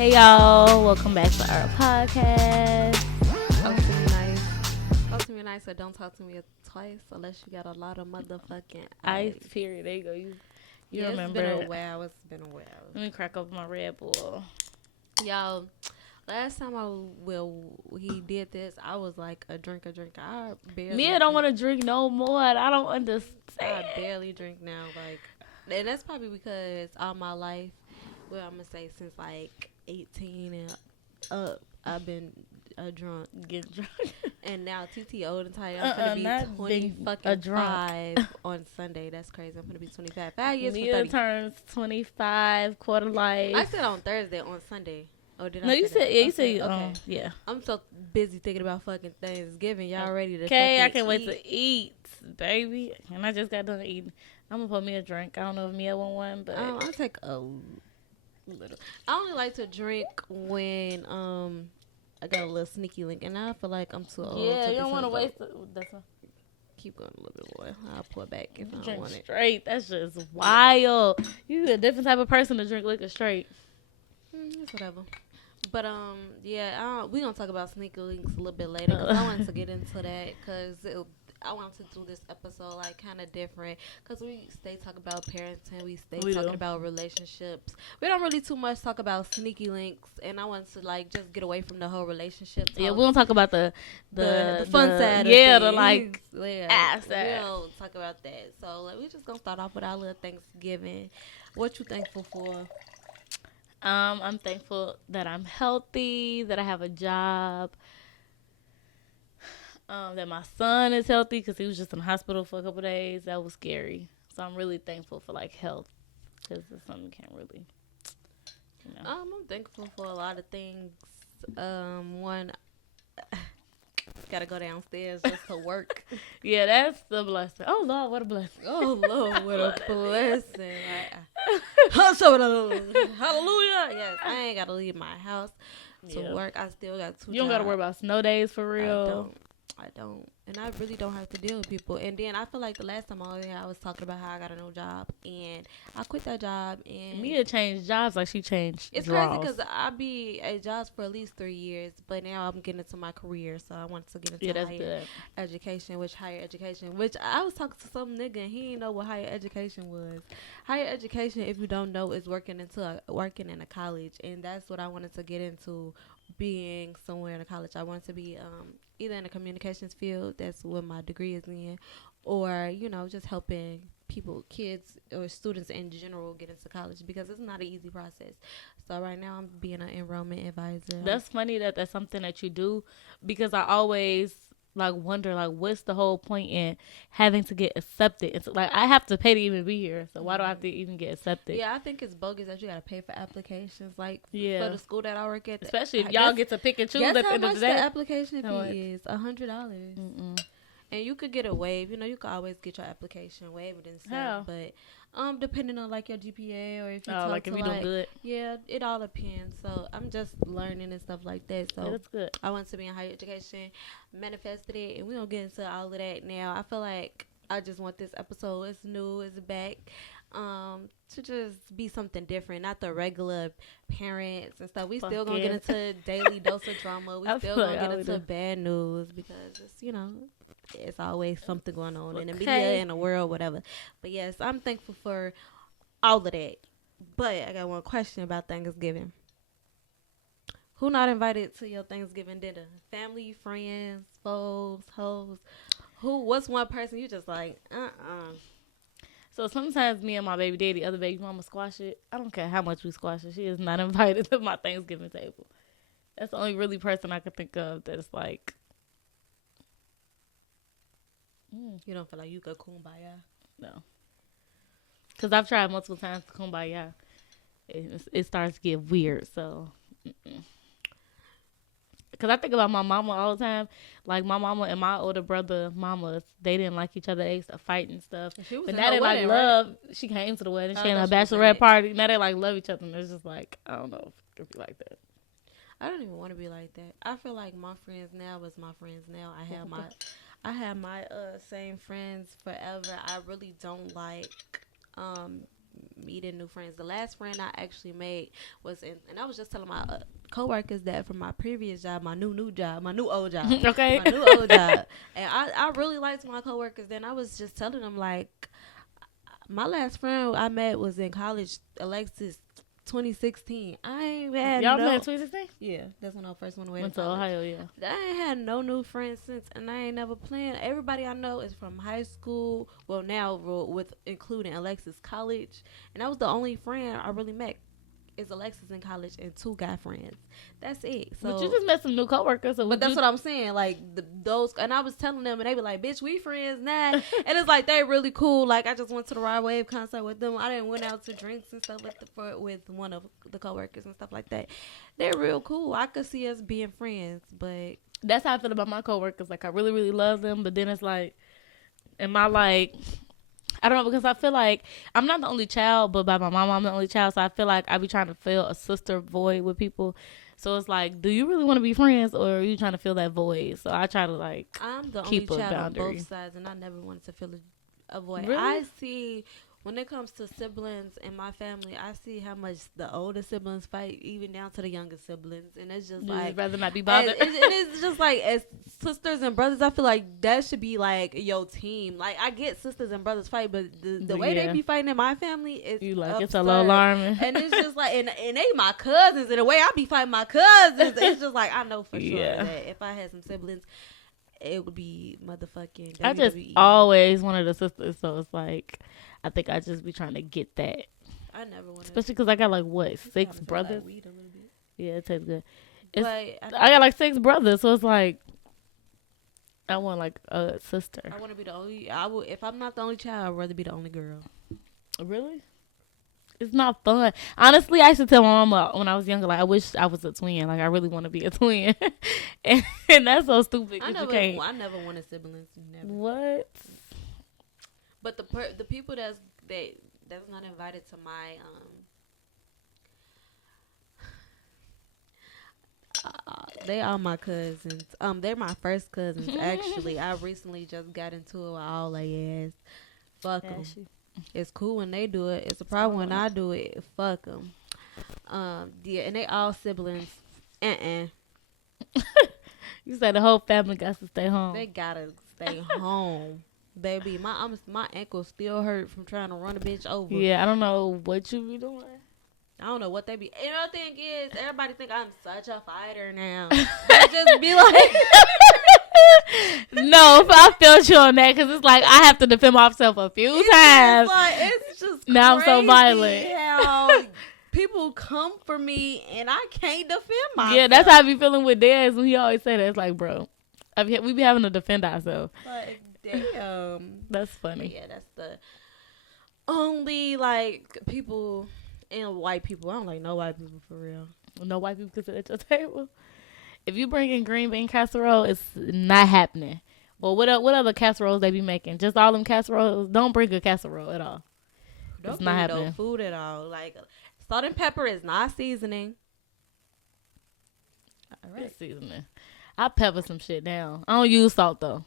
Hey y'all, welcome back to our podcast. Talk to me nice. Talk to me nice or don't talk to me twice unless you got a lot of motherfucking Ice ice. period. There you go. You Yeah, remember? It's been a while. It's been a while. Let me crack open my Red Bull. Y'all, last time he did this, I was like a drinker. I barely Mia don't want to drink no more. I don't understand. I barely drink now. And that's probably because all my life, well, I'm gonna say since like 18 and up, I've been drunk. Get drunk. And now TT old and tired. I'm gonna be 20 fucking 5 on Sunday. That's crazy. I'm gonna be 25. 5 years from 30. Turns 25, quarter life. I said on Thursday, on Sunday. Oh, did I? No, say you said that? yeah. You Okay, said okay. Yeah. I'm so busy thinking about fucking Thanksgiving. Y'all ready to? Okay, I fucking can't wait eat? to eat, baby. And I just got done eating. I'm gonna put me a drink. I don't know if Mia want one, but I'll take a little. I only like to drink when I got a little sneaky link, and I feel like I'm too old. yeah, to you don't want to waste. That's one. Keep going a little bit more. I'll pour back if I don't Drink want it. straight. That's just wild. You a different type of person to drink liquor straight. It's whatever. But yeah, we gonna talk about sneaker links a little bit later because I wanted to get into that because I wanted to do this episode like kind of different because we stay talking about parenting, we talking about relationships. We don't really too much talk about sneaky links, and I wanted to like just get away from the whole relationship talk. Yeah, we don't talk about the fun side. Yeah, of the things. like ass. We don't talk about that. So like we just gonna start off with our little Thanksgiving. What you thankful for? I'm thankful that I'm healthy, that I have a job, that my son is healthy because he was just in the hospital for a couple days. That was scary. So I'm really thankful for like health because it's something you can't really, I'm thankful for a lot of things. One, gotta go downstairs just to work. Yeah, that's the blessing. Oh Lord, what a blessing. Oh Lord, what a blessing. Hallelujah. Yes, I ain't gotta leave my house to work. I still got 2 jobs. You don't gotta worry about snow days for real. I don't. And I really don't have to deal with people. And then I feel like the last time I was talking about how I got a new job. And I quit that job. And Mia changed jobs like she changed It's draws. crazy because I be at jobs for at least 3 years. But now I'm getting into my career. So I want to get into higher education. Which I was talking to some nigga and he didn't know what higher education was. Higher education, if you don't know, is working in a college. And that's what I wanted to get into, being somewhere in a college. I wanted to be either in the communications field, that's what my degree is in, or just helping people, kids or students in general, get into college because it's not an easy process. So right now I'm being an enrollment advisor. That's funny that that's something that you do because I always like wonder like what's the whole point in having to get accepted. It's like I have to pay to even be here, so why do I have to even get accepted? Yeah, I think it's bogus that you gotta pay for applications for the school that I work at, especially if y'all get to pick and choose at the end of the day. The application fee is $100. And you could get it waived. You could always get your application waived and stuff. But depending on like your GPA or if you if you do good. Yeah, it all depends. So I'm just learning and stuff like that. So that's good. I want to be in higher education, manifested it, and we don't get into all of that now. I feel like I just want this episode. It's new. It's back. To just be something different, not the regular parents and stuff. We still gonna get into daily dose of drama. We still gonna get into bad news because it's it's always something going on in the media, in the world, whatever. But yes, I'm thankful for all of that. But I got one question about Thanksgiving. Who not invited to your Thanksgiving dinner? Family, friends, foes, hoes? What's one person you just like, So sometimes me and my baby daddy, other baby mama, squash it. I don't care how much we squash it. She is not invited to my Thanksgiving table. That's the only really person I could think of that is like. You don't feel like you could kumbaya? No. Because I've tried multiple times to kumbaya. It starts to get weird, so. Because I think about my mama all the time. Like, my mama and my older brother mamas, they didn't like each other. They used to fight and stuff. But now they, like, love. Right? She came to the wedding. She had a bachelorette party. Now they, like, love each other. And it's just like, I don't know if it could be like that. I don't even want to be like that. I feel like my friends now is my friends now. I have my same friends forever. I really don't like meeting new friends. The last friend I actually made was in, and I was just telling my coworkers that from my previous job, my new job, my new old job, Okay. my new old job, and I really liked my coworkers. Then I was just telling them like, my last friend I met was in college, Alexis. 2016. I ain't had Y'all no. met in 2016? Yeah, that's when I first went away Went to to college. Ohio, yeah. I ain't had no new friends since, and I ain't never planned. Everybody I know is from high school. Well, now with including Alexis college, and that was the only friend I really met. Is Alexis in college and 2 guy friends. That's it. So, But you just met some new coworkers. So but that's what I'm saying. Like those, and I was telling them, and they be like, "Bitch, we friends now." And it's like they really cool. Like I just went to the Ride Wave concert with them. I didn't went out to drinks and stuff with one of the coworkers and stuff like that. They're real cool. I could see us being friends, but that's how I feel about my coworkers. Like I really, really love them, but then it's like, am I like, I don't know, because I feel like I'm not the only child, but by my mom, I'm the only child. So I feel like I be trying to fill a sister void with people. So it's like, do you really want to be friends, or are you trying to fill that void? So I try to like I'm the keep only a child on boundary. both sides, and I never wanted to fill a void. Really? I see when it comes to siblings in my family, I see how much the older siblings fight, even down to the younger siblings, and it's just You like just rather not be bothered. it's just like as sisters and brothers, I feel like that should be like your team. Like I get sisters and brothers fight, but the way they be fighting in my family is you like absurd. it's a little alarming. And it's just like and they my cousins, and the way I be fighting my cousins, it's just like I know for sure that if I had some siblings, it would be motherfucking WWE. I just always wanted a sister, so it's like I think I just be trying to get that. I never wanted, especially because I got like what 6 brothers. like weed a little bit. Yeah, it tastes good. But I got like 6 brothers, so it's like I want like a sister. I want to be the only. I would if I'm not the only child, I'd rather be the only girl. Really? It's not fun. Honestly, I used to tell my mama when I was younger, like I wish I was a twin. Like I really want to be a twin, and that's so stupid. I never wanted siblings. Never. What? But the people that's not invited to my they are my cousins. They're my first cousins actually. I recently just got into it with all they ass. Fuck them. It's cool when they do it. It's a problem when I do it. Fuck them. Yeah, and they all siblings. You said the whole family got to stay home. They gotta stay home. Baby, my ankle still hurt from trying to run a bitch over. Yeah, I don't know what you be doing. I don't know what they be. And the thing is, everybody think I'm such a fighter now. They just be like, no, I felt you on that because it's like I have to defend myself a few times. It's just now I'm so violent. How people come for me and I can't defend myself. Yeah, that's how I be feeling with Dez when he always say that. It's like, bro, we be having to defend ourselves. Like, damn. That's funny. But yeah, that's the only like people and white people. I don't like no white people for real. No white people can sit at your table. If you bring in green bean casserole, it's not happening. Well, what other casseroles they be making? Just all them casseroles? Don't bring a casserole at all. Don't it's not bring happening. No food at all. Like salt and pepper is not seasoning. All right. It's seasoning. I pepper some shit down. I don't use salt though.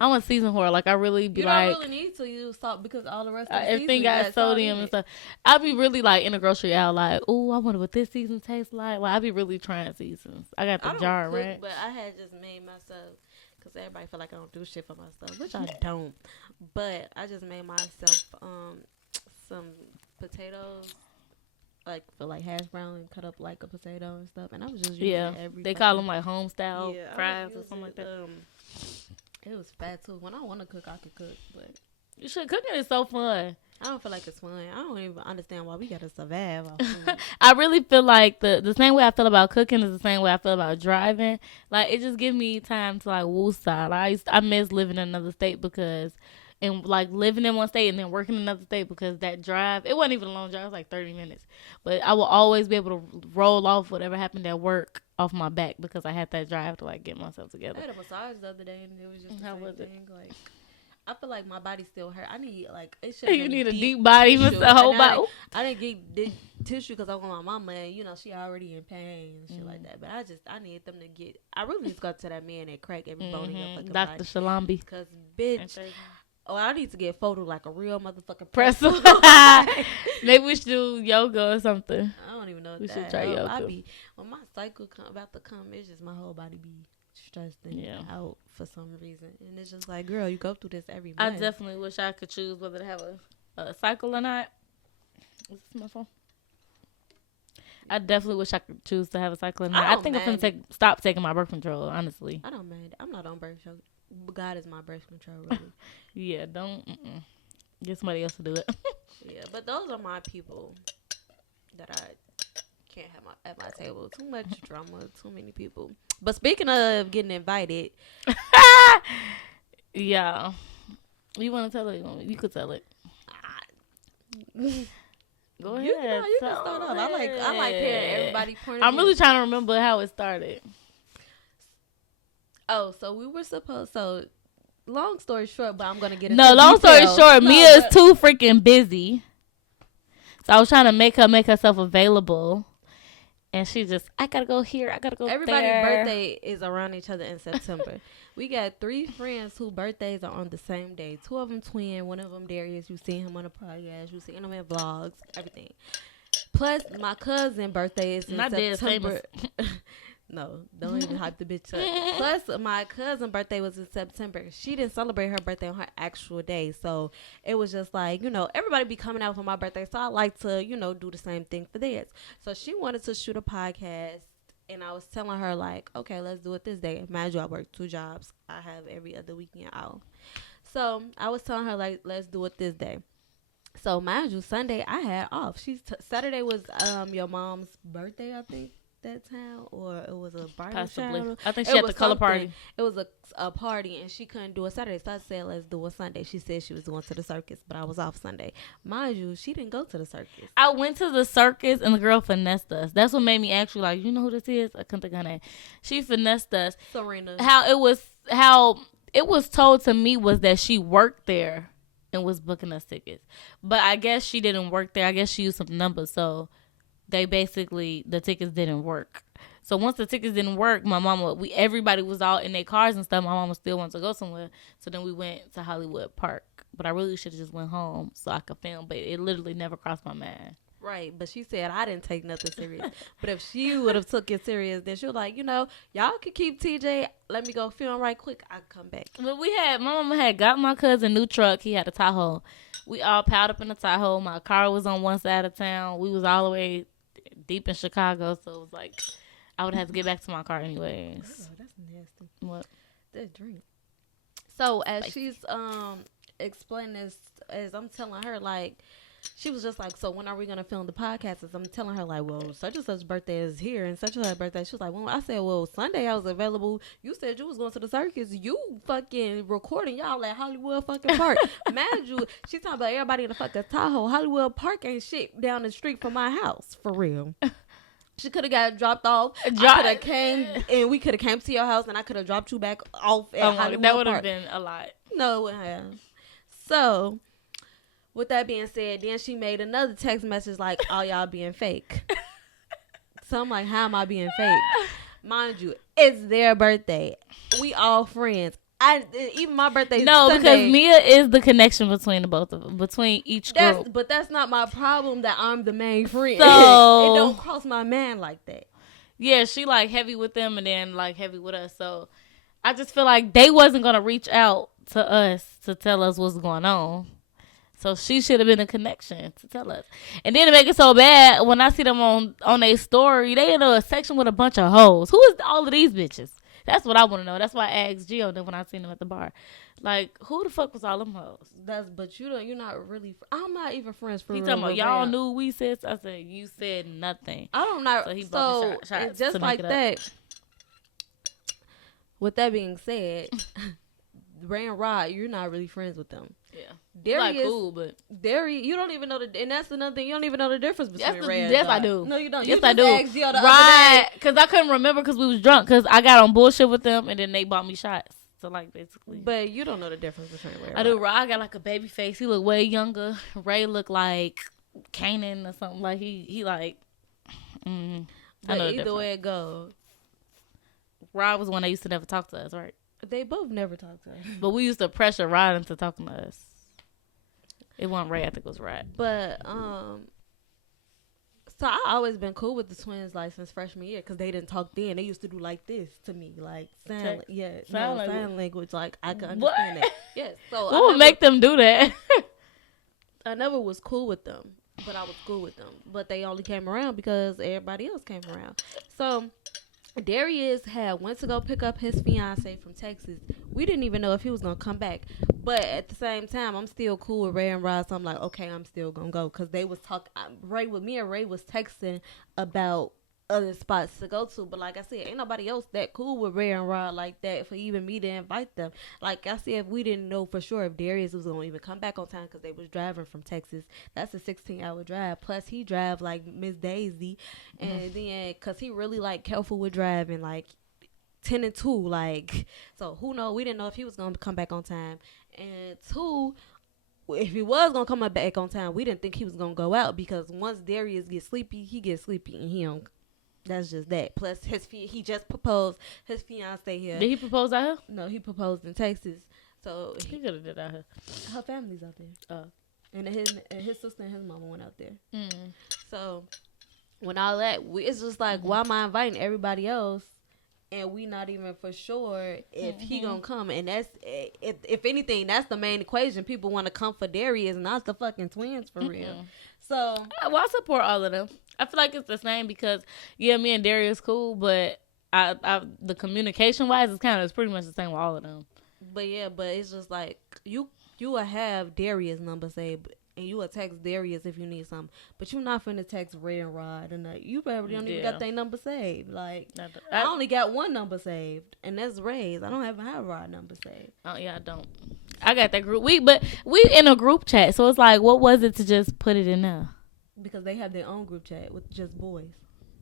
I'm a season whore. Like I really be like, you don't really need to use salt because all the rest of the everything got sodium and stuff. I be really like in the grocery aisle, like, oh, I wonder what this season tastes like. Like I be really trying seasons. I got the jar, right? But I had just made myself because everybody feel like I don't do shit for myself, which I don't. But I just made myself some potatoes. Like for like hash brown and cut up like a potato and stuff, and I was just using they call them like home style fries or something like that. It was fat too. When I want to cook, I could cook, but you should. Cooking is so fun. I don't feel like it's fun. I don't even understand why we gotta survive off food. I really feel like the same way I feel about cooking is the same way I feel about driving. Like it just gives me time to like woosah. Like I miss living in another state because. And like living in one state and then working in another state because that drive, it wasn't even a long drive, it was like 30 minutes. But I will always be able to roll off whatever happened at work off my back because I had that drive to like get myself together. I had a massage the other day and it was just the How same was it? thing. Like I feel like my body still hurt. I need like it should. You need a deep body, tissue. a whole body. I didn't get tissue because I want my mama and she already in pain and shit like that. But I need them to get. I really need to go to that man and crack every bone in your fucking Dr. body. Shalambi. Because bitch. Oh, I need to get photo like a real motherfucking Press. press. Maybe we should do yoga or something. I don't even know what We that. should try yoga. I be when my cycle about to come. It's just my whole body be stressed and out for some reason, and it's just like, girl, you go through this every month. I definitely wish I could choose whether to have a cycle or not. Is this my phone? I definitely wish I could choose to have a cycle or not. I think I'm gonna stop taking my birth control. Honestly, I don't mind. I'm not on birth control. God is my birth control, really. Yeah, don't get somebody else to do it. Yeah, but those are my people that I can't have at my table. Too much drama, too many people. But speaking of getting invited, yeah, you want to tell it? You could tell it. Go ahead. You can start off. I like hearing everybody's point of I'm view. really trying to remember how it started. Oh, so we were supposed. So, long story short, but I'm gonna get into long story details. short, Mia is too freaking busy. So I was trying to make herself available, and she just, I gotta go here, I gotta go Everybody's there. birthday is around each other in September. We got 3 friends whose birthdays are on the same day. 2 of them twin, one of them Darius. You seen him on the podcast, you seen him in vlogs, everything. Plus, my cousin's birthday is in September. No, don't even hype the bitch up. Plus, my cousin's birthday was in September. She didn't celebrate her birthday on her actual day. So, it was just like, everybody be coming out for my birthday. So, I like to, do the same thing for theirs. So, she wanted to shoot a podcast. And I was telling her, like, okay, let's do it this day. Mind you, I work 2 jobs. I have every other weekend off. So, I was telling her, like, let's do it this day. So, mind you, Sunday, I had off. Saturday was your mom's birthday, I think. That time, or it was a bridal shower. I think she had the color party. It was a party, and she couldn't do a Saturday, so I said, let's do a Sunday. She said she was going to the circus, but I was off Sunday. Mind you, she didn't go to the circus. I went to the circus, and the girl finessed us. That's what made me actually like, you know who this is? I couldn't think of her name. She finessed us. Serena. How it was told to me was that she worked there and was booking us tickets, but I guess she didn't work there. I guess she used some numbers, so the tickets didn't work. So once the tickets didn't work, everybody was all in their cars and stuff. My mama still wanted to go somewhere. So then we went to Hollywood Park. But I really should have just went home so I could film. But it literally never crossed my mind. Right. But she said I didn't take nothing serious. But if she would have took it serious, then she was like, y'all could keep TJ. Let me go film right quick. I'll come back. But my mama had got my cousin a new truck. He had a Tahoe. We all piled up in the Tahoe. My car was on one side of town. We was all the way deep in Chicago, so it was like I would have to get back to my car anyways. Oh, that's nasty. What? That drink. So as she's explaining this, as I'm telling her, like, she was just like, so when are we gonna film the podcast? As I'm telling her, like, well, such and such birthday is here and such and such birthday. She was like, well, I said, well, Sunday I was available. You said you was going to the circus. You fucking recording y'all at Hollywood fucking Park. Mind you, she talking about everybody in the fucking Tahoe. Hollywood Park ain't shit down the street from my house, for real. She could have got dropped off. I could have came and we could have came to your house and I could have dropped you back off at Hollywood that would have Park. been a lot. No, it wouldn't have. So, with that being said, then she made another text message like, "All y'all being fake." So I'm like, "How am I being fake?" Mind you, it's their birthday. We all friends. Even my birthday. No, Sunday. because Mia is the connection between the both of them, between each group. But that's not my problem. That I'm the main friend. So it don't cross my mind like that. Yeah, she like heavy with them and then like heavy with us. So I just feel like they wasn't gonna reach out to us to tell us what's going on. So she should have been a connection to tell us. And then to make it so bad, when I see them on their story, they in a section with a bunch of hoes. Who is all of these bitches? That's what I want to know. That's why I asked Gio then when I seen them at the bar. Like, who the fuck was all them hoes? But you're not really. I'm not even friends for. He talking about y'all knew we said. I said you said nothing. I don't know. So he bought shots just to like make it that. With that being said, Ray and Rod, you're not really friends with them. Yeah, Darius, like cool, but Darius, you don't even know and that's another thing. You don't even know the difference between Ray and yes, Rod. I do. No, you don't. Yes, you I do. Right, because I couldn't remember because we was drunk. Because I got on bullshit with them, and then they bought me shots. So like basically, but you don't know the difference between Ray. And I do. Rod got like a baby face. He looked way younger. Ray looked like Kanan or something. Like he like. But either way it goes, Rod was the one that used to never talk to us, right? They both never talked to her. But we used to pressure Rod into talking to us. It wasn't Ray. I think it was Rod. But so I always been cool with the twins like since freshman year because they didn't talk then. They used to do like this to me, like sign language. Like I could understand that. Yes. So what would make them do that? I never was cool with them, but I was cool with them. But they only came around because everybody else came around. So Darius had went to go pick up his fiance from Texas. We didn't even know if he was gonna come back. But at the same time, I'm still cool with Ray and Rod. So I'm like, okay, I'm still gonna go because they was talking. Me and Ray was texting about other spots to go to. But like I said, ain't nobody else that cool with Ray and Rod like that for even me to invite them. Like I said, we didn't know for sure if Darius was gonna even come back on time because they was driving from Texas. That's a 16-hour drive. Plus he drive like Miss Daisy, and then because he really like careful with driving, like 10 and 2, like, so who know, we didn't know if he was gonna come back on time. And 2, if he was gonna come back on time, we didn't think he was gonna go out because once Darius gets sleepy, he gets sleepy and he don't. That's just that. Plus he just proposed his fiance here. Did he propose out here? No, he proposed in Texas. So he could have did out here. Her family's out there. And his sister and his mama went out there. So when all that, it's just like, why am I inviting everybody else? And we not even for sure if he gonna come. And that's, if anything, that's the main equation. People want to come for Darius, not the fucking twins for real. So, well, I support all of them. I feel like it's the same because, yeah, me and Darius cool, but the communication-wise, it's pretty much the same with all of them. But it's just like, you will have Darius' number saved, and you will text Darius if you need something. But you're not finna text Ray and Rod, and you probably don't even got their number saved. Like, I only got one number saved, and that's Ray's. I don't even have Rod number saved. Oh, yeah, I don't. I got that group. We in a group chat, so it's like, what was it to just put it in there? Because they have their own group chat with just boys.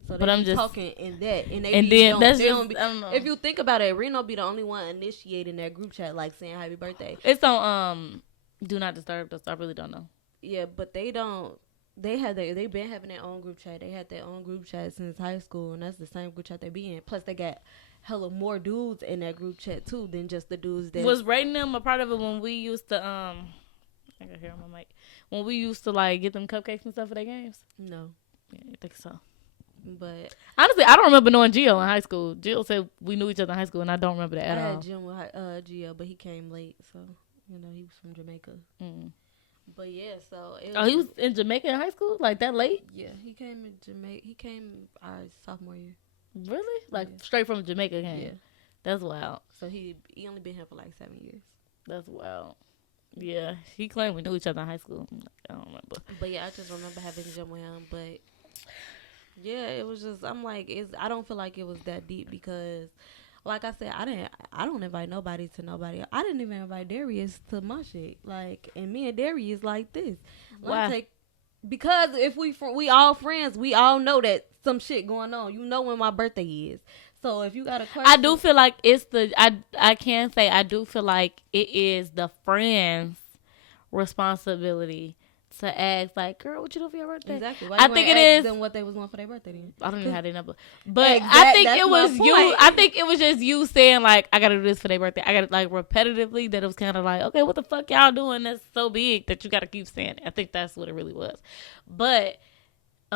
So but I'm just talking in that, and then that's just, I don't know. If you think about it, Reno be the only one initiating that group chat, like saying happy birthday. It's on Do Not Disturb. I really don't know. Yeah, but they don't. They've been having their own group chat. They had their own group chat since high school, and that's the same group chat they be in. Plus, they got hella more dudes in that group chat too than just the dudes that was rating them a part of it when we used to I think I hear on my mic when we used to like get them cupcakes and stuff for their games. No, yeah, I think so. But honestly, I don't remember knowing Gio in high school. Gio said we knew each other in high school, and I don't remember that at all. I had Jim with Gio, but he came late, so he was from Jamaica. But yeah, so he was in Jamaica in high school, like that late. Yeah, he came in Jamaica. He came our sophomore year. Really? Like straight from Jamaica came. Yeah, that's wild. So he only been here for like 7 years. That's wild. Yeah, he claimed we knew each other in high school. I don't remember. But yeah, I just remember having Jim with him. But yeah, it was just, I'm like, I don't feel like it was that deep because, like I said, I don't invite nobody to nobody. I didn't even invite Darius to my shit. Like, and me and Darius like this. Why? Because if we all friends, we all know that some shit going on. You know when my birthday is. So if you got a question, I do feel like I can say I do feel like it is the friends' responsibility to ask, like, girl, what you do for your birthday? Exactly. I think it is them what they was doing for their birthday then. I don't even have their number, but I think it was you. I think it was just you saying like, I gotta do this for their birthday. I gotta like repetitively. That it was kind of like, okay, what the fuck y'all doing? That's so big that you gotta keep saying it. I think that's what it really was, but.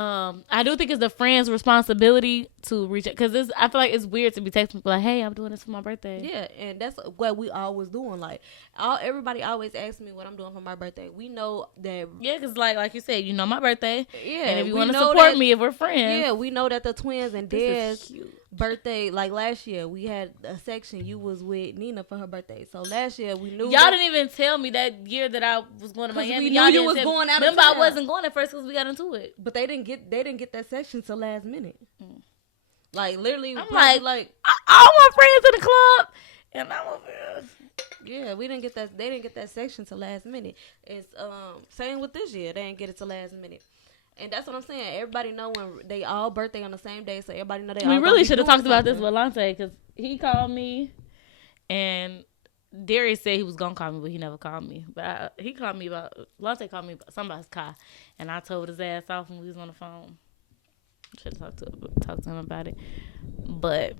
I do think it's the friend's responsibility to reach out because I feel like it's weird to be texting people like, "Hey, I'm doing this for my birthday." Yeah, and that's what we always doing. Like, everybody always asks me what I'm doing for my birthday. We know that. Yeah, because like you said, you know my birthday. Yeah, and if you want to support me, if we're friends. Yeah, we know that the twins and Dad's birthday. Like last year, we had a section. You was with Nina for her birthday. So last year we knew. Y'all didn't even tell me that year that I was going to Miami. We knew you was going out. Remember, I wasn't going at first because we got into it. But they didn't get that section till last minute. Like literally, I'm like all my friends in the club, and I'm over here. Yeah, we didn't get that. They didn't get that section till last minute. It's same with this year. They didn't get it till last minute. And that's what I'm saying. Everybody know when they all birthday on the same day, so everybody know they. We really should have talked about this with Lante because he called me, and Darius said he was gonna call me, but he never called me. But he called me about Lante called me about somebody's car, and I told his ass off when we was on the phone. Should have talked to him about it, but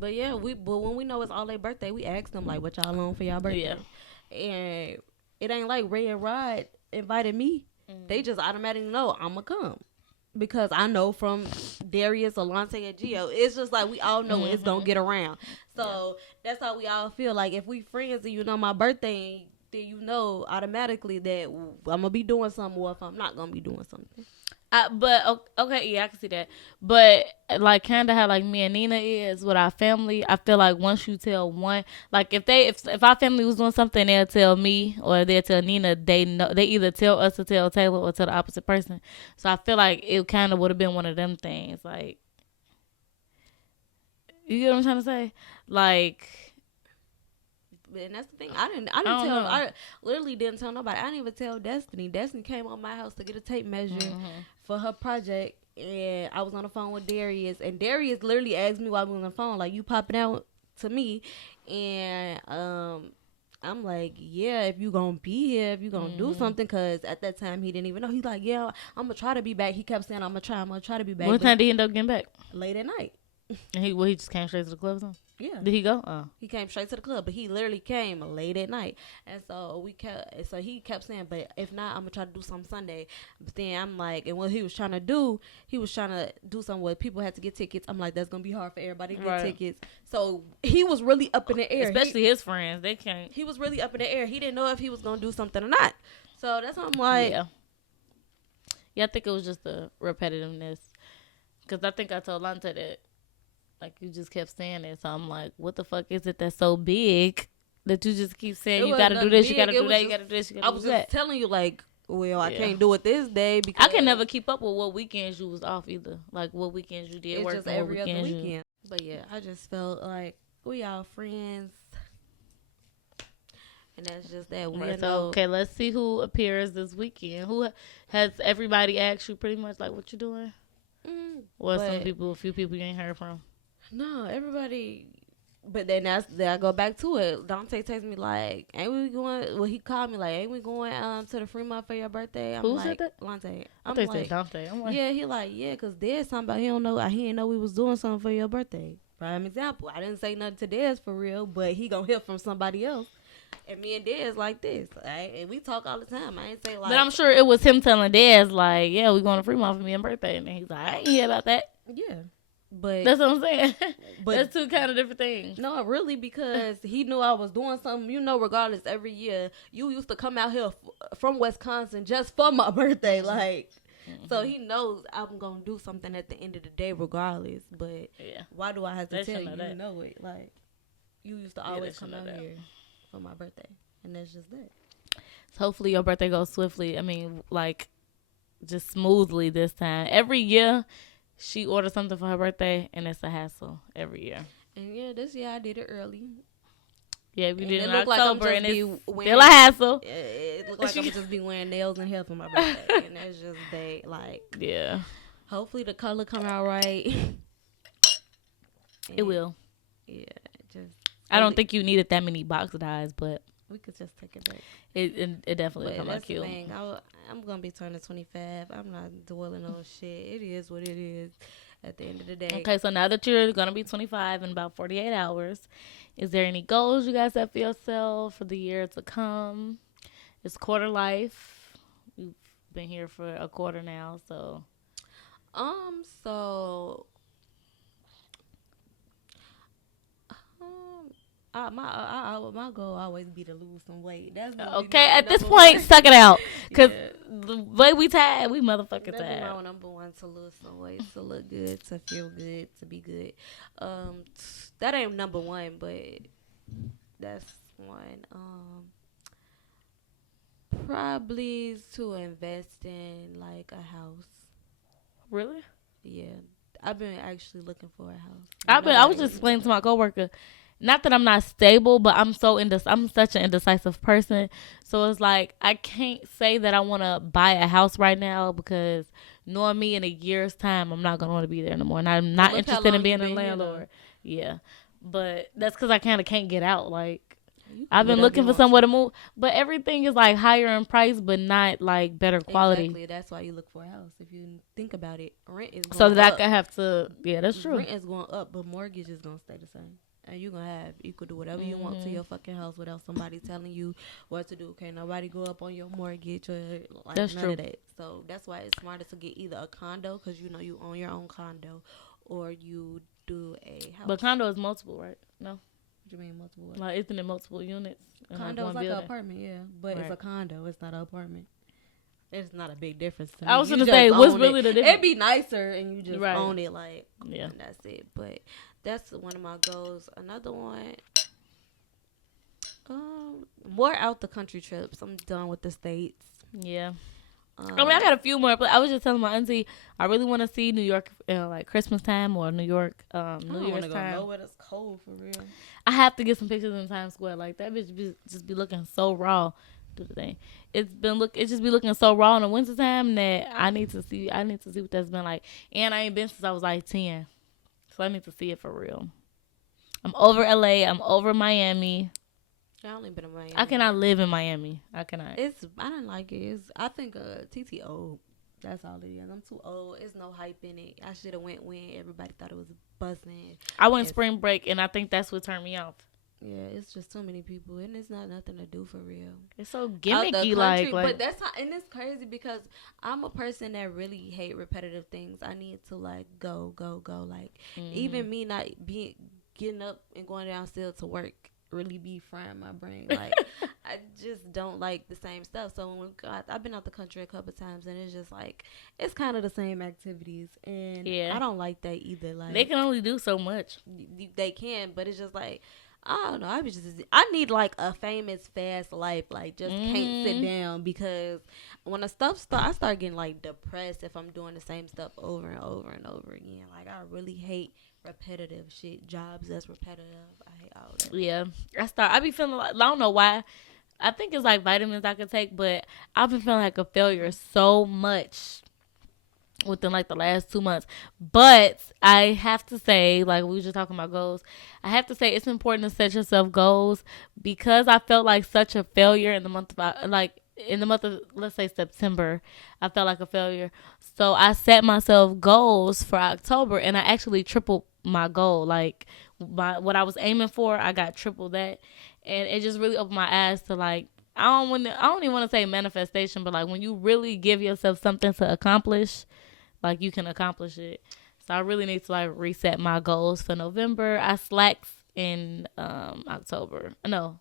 But yeah, but when we know it's all their birthday, we ask them like, "What y'all on for y'all birthday?" Yeah. And it ain't like Ray and Rod invited me. They just automatically know I'ma come because I know from Darius, Alante, and Gio. It's just like we all know it's gonna get around. So that's how we all feel. Like if we friends and you know my birthday, then you know automatically that I'm gonna be doing something, or if I'm not gonna be doing something. But okay, yeah, I can see that. But like, kind of how like me and Nina is with our family. I feel like once you tell one, like if our family was doing something, they'll tell me or they'll tell Nina. They know they either tell us to tell Taylor or tell the opposite person. So I feel like it kind of would have been one of them things. Like, you get what I'm trying to say? Like, And that's the thing. I didn't tell. know. I literally didn't tell nobody. I didn't even tell Destiny. Destiny came on my house to get a tape measure for her project, and I was on the phone with Darius, and Darius literally asked me while we was on the phone, like, "You popping out to me?" And I'm like, "Yeah, if you gonna be here, if you gonna do something," because at that time he didn't even know. He's like, "Yeah, I'm gonna try to be back." He kept saying, "I'm gonna try to be back." What time did he end up getting back? Late at night. And he just came straight to the club or something? Yeah. Did he go? Oh. He came straight to the club, but he literally came late at night, and so he kept saying, "But if not, I'm gonna try to do something Sunday." But then I'm like, and what he was trying to do something where people had to get tickets. I'm like, that's gonna be hard for everybody to get tickets. So he was really up in the air, especially his friends. They can't. He was really up in the air. He didn't know if he was gonna do something or not. So that's why I'm like, yeah. I think it was just the repetitiveness, because I think I told Lanta that. Like, you just kept saying it. So I'm like, what the fuck is it that's so big that you just keep saying you gotta do this, you gotta do that, you gotta do this, you gotta do that? I was just telling you, like, well, I can't do it this day because I can never keep up with what weekends you was off either. Like, what weekends you did work, just and every what other weekends weekend. But yeah, I just felt like we all friends. And that's just that. Okay, let's see who appears this weekend. Who has everybody asked you pretty much, like, what you doing? Or a few people you ain't heard from? No, everybody. But then I go back to it. Dante texts me like, "Ain't we going?" Well, he called me like, "Ain't we going to the Fremont for your birthday?" I'm Who like, said that? Lante. I thought said Dante. I'm like, yeah, he like, yeah, because there's somebody he don't know. He didn't know we was doing something for your birthday. Prime example. I didn't say nothing to Dez for real, but he gonna hear from somebody else. And me and Dez like this, right? And we talk all the time. I ain't say like, but I'm sure it was him telling Dez like, "Yeah, we going to Fremont for me and birthday," and he's like, "I ain't hear about that." Yeah. But that's what I'm saying. But that's two kind of different things. No, really, because he knew I was doing something. You know, regardless, every year you used to come out here from Wisconsin just for my birthday, like. So he knows I'm gonna do something at the end of the day, regardless. But why do I have to tell you? You know it, like you used to always come out here for my birthday, and that's just that. So hopefully your birthday goes swiftly. I mean, like just smoothly this time. Every year. She ordered something for her birthday, and it's a hassle every year. And yeah, this year I did it early. Yeah, we did it in October, and it's still a hassle. It looked like I'm just be wearing nails and hair for my birthday, and that's just like. Yeah. Hopefully the color come out right. It will. Yeah, just. I don't think you needed that many box dyes, but we could just take it back. It definitely come out cute. I'm gonna be turning 25. I'm not dwelling on shit. It is what it is. At the end of the day. Okay, so now that you're gonna be 25 in about 48 hours, is there any goals you guys have for yourself for the year to come? It's quarter life. We've been here for a quarter now, so. My goal always be to lose some weight. That's okay. At this point, suck it out, cause the way we tired, we motherfucking tired. That's my number one, to lose some weight, to look good, to feel good, to be good. That ain't number one, but that's one. Probably to invest in like a house. Really? Yeah, I've been actually looking for a house. I was just explaining to my coworker. Not that I'm not stable, but I'm such an indecisive person. So it's like I can't say that I want to buy a house right now because knowing me in a year's time, I'm not going to want to be there no more. And I'm not interested in being a landlord. Yeah. But that's because I kind of can't get out. Like, I've been Whatever you looking for want somewhere to. to move, but everything is like higher in price, but not like better quality. Exactly. That's why you look for a house. If you think about it, rent is So going that I up. could have to. Yeah, that's true. Rent is going up, but mortgage is gonna stay the same. And you could do whatever you want to Hmm. your fucking house without somebody telling you what to do. Can't nobody go up on your mortgage or like That's none of true. that. So that's why it's smarter to get either a condo because you know you own your own condo, or you do a But house. condo is multiple, right? No, What you mean multiple? What? like isn't it multiple units in like Condo is one like an building? apartment, yeah, but it's Right. a condo. It's not an apartment. It's not a big difference to I me. was You gonna just say, what's own it. really the It'd difference? be nicer, and you just Right. own it, like, Yeah. and that's it. But that's one of my goals. Another one, more out the country trips. I'm done with the states. Yeah. Um, I mean, I got a few more, but I was just telling my auntie I really want to see New York, like Christmas time or New York, I New don't want Year's to go time. nowhere that's cold for real. I have to get some pictures in Times Square. Like that bitch just be looking so raw. Do the thing. It just be looking so raw in the wintertime that I need to see. I need to see what that's been like. And I ain't been since I was like 10, so I need to see it for real. I'm over LA. I'm over Miami. I only been in Miami. I cannot live in Miami. I cannot. I didn't like it. I think TTO. That's all it is. I'm too old. It's no hype in it. I should have went when everybody thought it was buzzing. I went It's- spring break, and I think that's what turned me off. Yeah, it's just too many people, and it's not nothing to do for real. It's so Out the gimmicky, country, like but that's how, and it's crazy because I'm a person that really hate repetitive things. I need to like go. Like even me not being getting up and going downstairs to work really be frying my brain. Like I just don't like the same stuff. So when I've been out the country a couple times, and it's just like it's kind of the same activities, and Yeah. I don't like that either. Like they can only do so much. they can, but it's just like I don't know. I need like a famous fast life. Like just can't sit down because when the stuff I start getting like depressed if I'm doing the same stuff over and over and over again. Like I really hate repetitive shit. Jobs that's repetitive. I hate all that. Yeah, I be feeling like I don't know why. I think it's like vitamins I could take, but I've been feeling like a failure so much within like the last 2 months. But I have to say, like we were just talking about goals, I have to say it's important to set yourself goals because I felt like such a failure in the month of let's say September. I felt like a failure. So I set myself goals for October and I actually tripled my goal. Like what I was aiming for, I got triple that. And it just really opened my eyes to like I don't even want to say manifestation, but like when you really give yourself something to accomplish, like you can accomplish it. So I really need to like reset my goals for November. I slacked in October. No,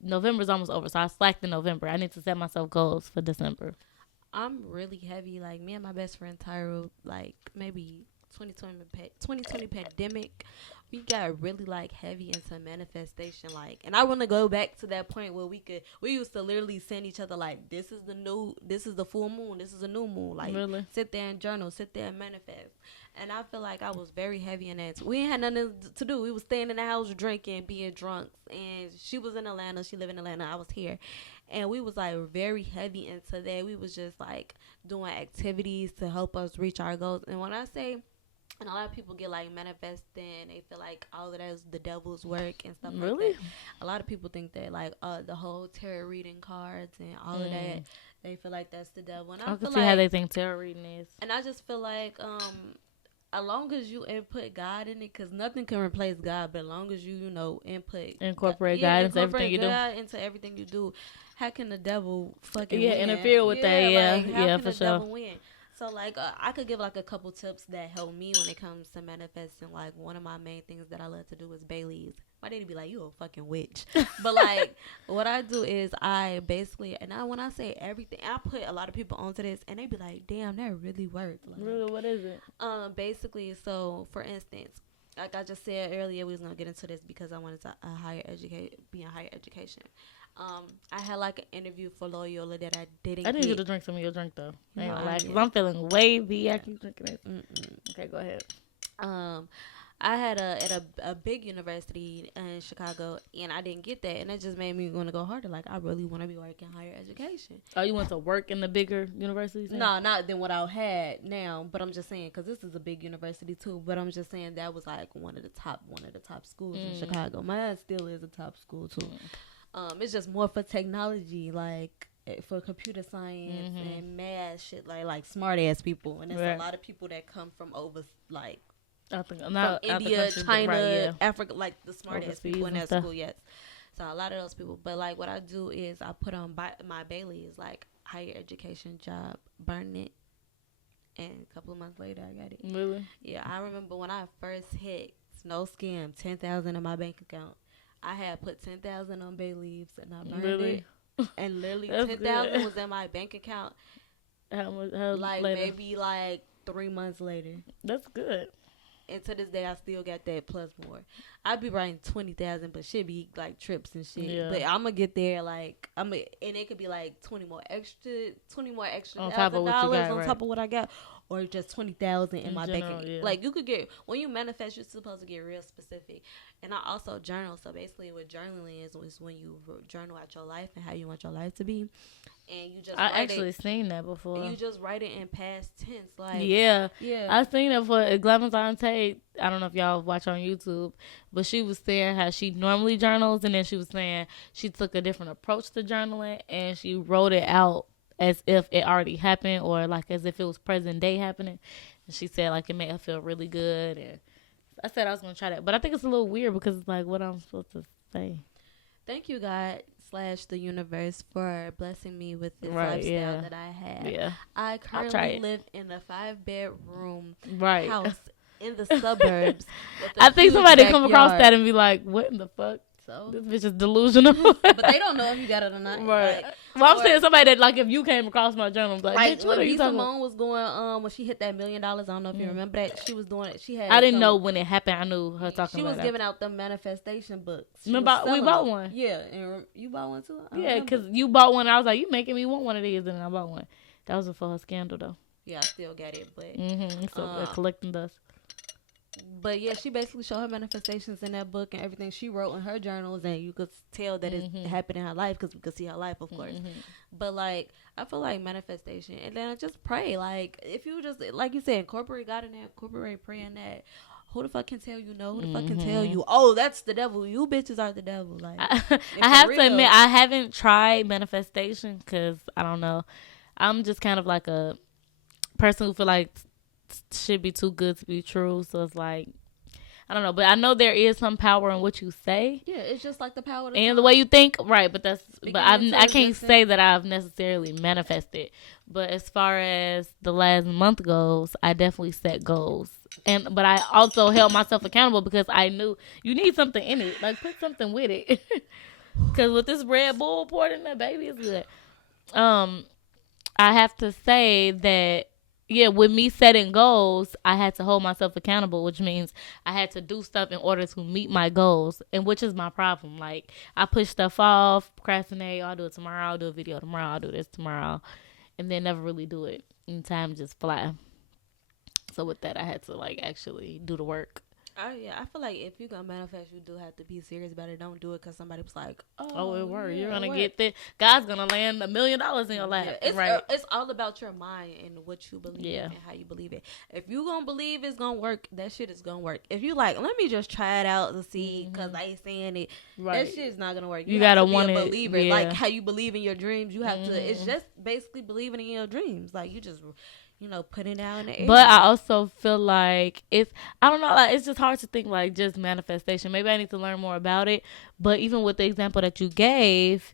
November's almost over, so I slacked in November. I need to set myself goals for December. I'm really heavy. Like me and my best friend Tyra, like maybe 2020 pandemic, we got really like heavy into manifestation. Like, and I want to go back to that point where we used to literally send each other like, this is the full moon, this is a new moon. Like, Really? sit there and journal, sit there and manifest. And I feel like I was very heavy in that. We ain't had nothing to do. We was staying in the house drinking, being drunk. And she was in Atlanta. She lived in Atlanta. I was here. And we was like very heavy into that. We was just like doing activities to help us reach our goals. And when I say, and a lot of people get like manifesting, they feel like all of that is the devil's work and stuff Really? like that. A lot of people think that like the whole tarot reading cards and all of that, they feel like that's the devil. And I I can feel see how like, they think tarot reading is. and I just feel like as long as you input God in it, because nothing can replace God, but as long as you Incorporate God into everything you do. God into everything you do, how can the devil fucking Yeah, win? interfere with that. Yeah, like, how yeah, can for the sure. devil win? So like I could give like a couple tips that help me when it comes to manifesting. Like one of my main things that I love to do is Bailey's. My daddy be like, you a fucking witch. But like what I do is I basically, when I say everything, I put a lot of people onto this and they be like, damn, that really worked. Like, Really, what is it? basically, so for instance, like I just said earlier, we was gonna get into this because I wanted to be in higher education. I had like an interview for Loyola that I didn't. I need get. you to drink some of your drink though. I ain't No, gonna lie, I cause am. I'm feeling wavy. I keep drinking it. Okay, go ahead. I had a big university in Chicago, and I didn't get that, and it just made me want to go harder. Like I really want to be working higher education. Oh, you went to work in the bigger universities? No, not than what I had now, but I'm just saying because this is a big university too. But I'm just saying that was like one of the top schools in Chicago. Mine still is a top school too. It's just more for technology, like for computer science and math shit, like smart ass people, and there's a lot of people that come from like I think from India, China, right, yeah. Africa, like the smart ass people in that stuff. school. Yes, so a lot of those people. But like what I do is I put on my Bailey is like higher education job, burn it, and a couple of months later I got it. Really? Yeah, I remember when I first hit no scam 10,000 in my bank account. I had put 10,000 on bay leaves and I burned it, and literally 10,000 was in my bank account. How like later? Maybe like 3 months later. That's good. And to this day, I still got that plus more. I'd be writing 20,000, but shit be like trips and shit. Yeah. But I'm gonna get there like and it could be like 20 more extra on top of what you got, on top of what I got, or just 20,000 in my general, bank. yeah. Like you could get when you manifest, you're supposed to get real specific. And I also journal. So basically, what journaling is when you journal out your life and how you want your life to be. And you just I actually seen that before. And you just write it in past tense, like yeah. yeah. I seen it for Glamazon Tate. I don't know if y'all watch on YouTube, but she was saying how she normally journals, and then she was saying she took a different approach to journaling, and she wrote it out as if it already happened, or like as if it was present day happening. And she said like it made her feel really good, and I said I was gonna try that, but I think it's a little weird because it's like what I'm supposed to say. Thank you, God / the universe, for blessing me with this lifestyle that I have. Yeah. I currently live in a 5-bedroom house in the suburbs. I think somebody backyard. Come across that and be like, "What in the fuck? So this bitch is delusional." But they don't know if you got it or not. Right. Like, well, I'm saying somebody that like if you came across my journal, like bitch, what are you talking about? Simone was going when she hit that $1 million. I don't know if you remember that. She was doing it. She had. I didn't know when it happened. I knew her talking. She about was giving out the manifestation books. Remember we bought one. Yeah, and you bought one too. Yeah, because you bought one. I was like, you making me want one of these, and I bought one. That was before her scandal, though. Yeah, I still got it, but so collecting dust. But yeah, she basically showed her manifestations in that book and everything she wrote in her journals, and you could tell that it happened in her life because we could see her life, of course. But like, I feel like manifestation, and then I just pray. Like, if you just like you said, incorporate God in that, incorporate praying that. Who the fuck can tell you no? Who the fuck can tell you, oh, that's the devil? You bitches are the devil. Like, I have to admit, I haven't tried manifestation because I don't know. I'm just kind of like a person who feel like should be too good to be true. So it's like, I don't know, but I know there is some power in what you say. Yeah, it's just like the power of and the way you think, right? But I can't say that I've necessarily manifested. But as far as the last month goes, I definitely set goals, but I also held myself accountable because I knew you need something in it, like put something with it. Because with this Red Bull poured in there, baby, it's good. I have to say that. Yeah, with me setting goals, I had to hold myself accountable, which means I had to do stuff in order to meet my goals, and which is my problem. Like, I push stuff off, procrastinate, I'll do it tomorrow, I'll do a video tomorrow, I'll do this tomorrow, and then never really do it, and time just fly. So with that, I had to, like, actually do the work. Yeah, I feel like if you're gonna manifest, you do have to be serious about it. Don't do it because somebody was like, "Oh, it worked. You're gonna get this. God's gonna land $1 million in your lap." Yeah, it's all about your mind and what you believe and how you believe it. If you gonna believe it's gonna work, that shit is gonna work. If you like, let me just try it out to see because I ain't saying it. That shit is not gonna work. You gotta want to be a believer, like how you believe in your dreams. You have to. It's just basically believing in your dreams. Like you just. Put it out in the air. But I also feel like I don't know, like it's just hard to think like just manifestation. Maybe I need to learn more about it. But even with the example that you gave,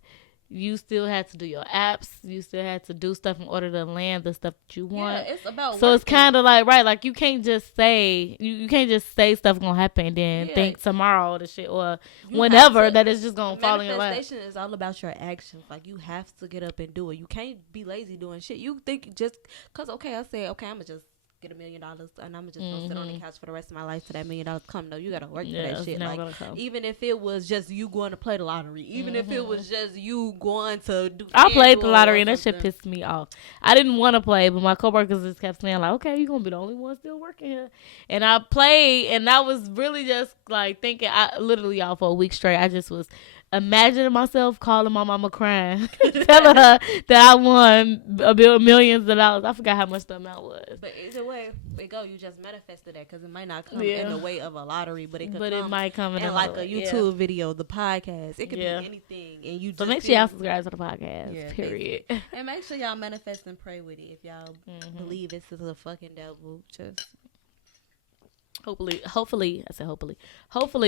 you still had to do your apps. You still had to do stuff in order to land the stuff that you want. Yeah, it's about so working. It's kind of like, right, like you can't just say, you can't just say stuff gonna happen and then think tomorrow the shit or whenever that it's just gonna fall in your lap. Manifestation is all about your actions. Like you have to get up and do it. You can't be lazy doing shit. You think just, cause okay, I said, okay, I'm gonna just get $1 million and I'm just gonna sit on the couch for the rest of my life till that $1 million come. No, you gotta work for that shit. Like, even if it was just you going to play the lottery, even if it was just you going to do, I played the lottery and that shit pissed me off. I didn't want to play, but my coworkers just kept saying like, okay, you're gonna be the only one still working here. And I played, and I was really just like thinking, I literally all for a week straight, I just was imagining myself calling my mama crying, telling her that I won millions of dollars. I forgot how much the amount was. But either way it go, you just manifested that, because it might not come in the way of a lottery, but it might come in like a YouTube video, the podcast. It could be anything, and you. So make sure y'all subscribe to the podcast. Yeah, period. And make sure y'all manifest and pray with it. If y'all believe this is a fucking devil, just hopefully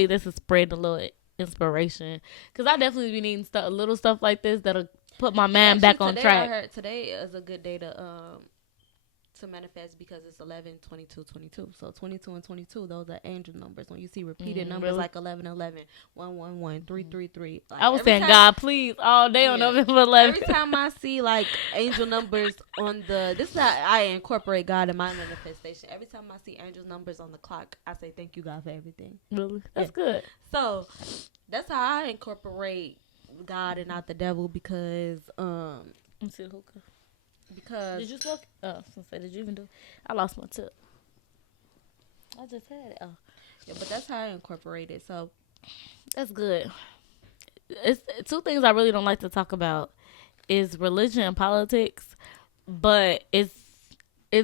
this is spreading a little inspiration, because I definitely be needing little stuff like this that'll put my mind back on track. I heard today is a good day to manifest, because it's 11 22 22. So 22 and 22, those are angel numbers. When you see repeated numbers like 11 11, 1 1 1, 3 3 3, like, I was saying, God please, all day on November 11th. Every time I see like angel numbers on this is how I incorporate God in my manifestation. Every time I see angel numbers on the clock, I say thank you, God, for everything. Really? That's good. So that's how I incorporate God and not the devil, because Let's see the hookah. Because did you smoke? Did you even do? I lost my tip. I just had it. Oh, yeah, but that's how I incorporate it. So that's good. It's two things I really don't like to talk about is religion and politics, but it's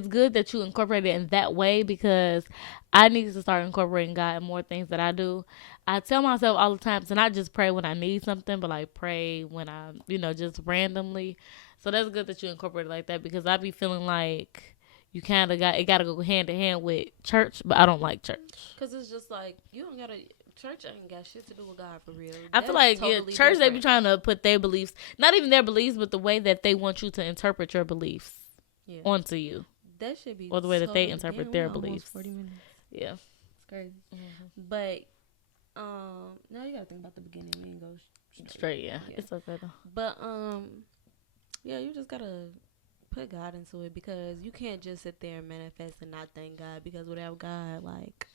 good that you incorporate it in that way, because I need to start incorporating God in more things that I do. I tell myself all the time to not just pray when I need something, but like pray when I'm, just randomly. So that's good that you incorporate it like that, because I be feeling like you kind of got to go hand in hand with church, but I don't like church. Because it's just like, you don't got to, church ain't got shit to do with God for real. I feel like totally church, different. They be trying to put their beliefs, not even their beliefs, but the way that they want you to interpret your beliefs onto you. That should be, or the way that they interpret their beliefs. 40 minutes. Yeah. It's crazy. But, now you got to think about the beginning. We ain't go straight. Yeah. It's okay though. But, yeah, you just gotta put God into it, because you can't just sit there and manifest and not thank God, because without God, like.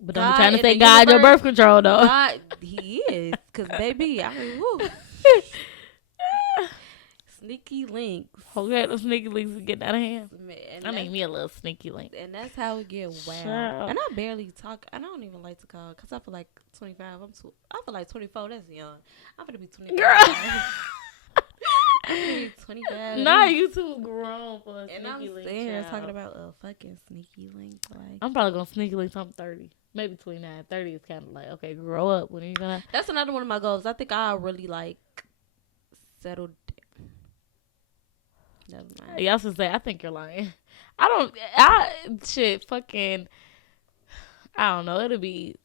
But I'm trying to say God your birth control though. God, He is, because baby, I mean, woo. Sneaky links. Okay, the sneaky links are getting out of hand. I need me a little sneaky link. And that's how we get wild. Sure. And I barely talk. And I don't even like to call, because I feel like 25. I feel like 24. That's young. I'm gonna be 25. Girl. 25. Nah, you too grown for a sneaky link. And I'm talking about a fucking sneaky link. Like, I'm probably gonna sneaky link something 30, maybe 29. 30 is kind of like, okay, grow up. When are you gonna? That's another one of my goals. I think I really like settle down. Never mind. Y'all should say I think you're lying. Fucking. I don't know. It'll be,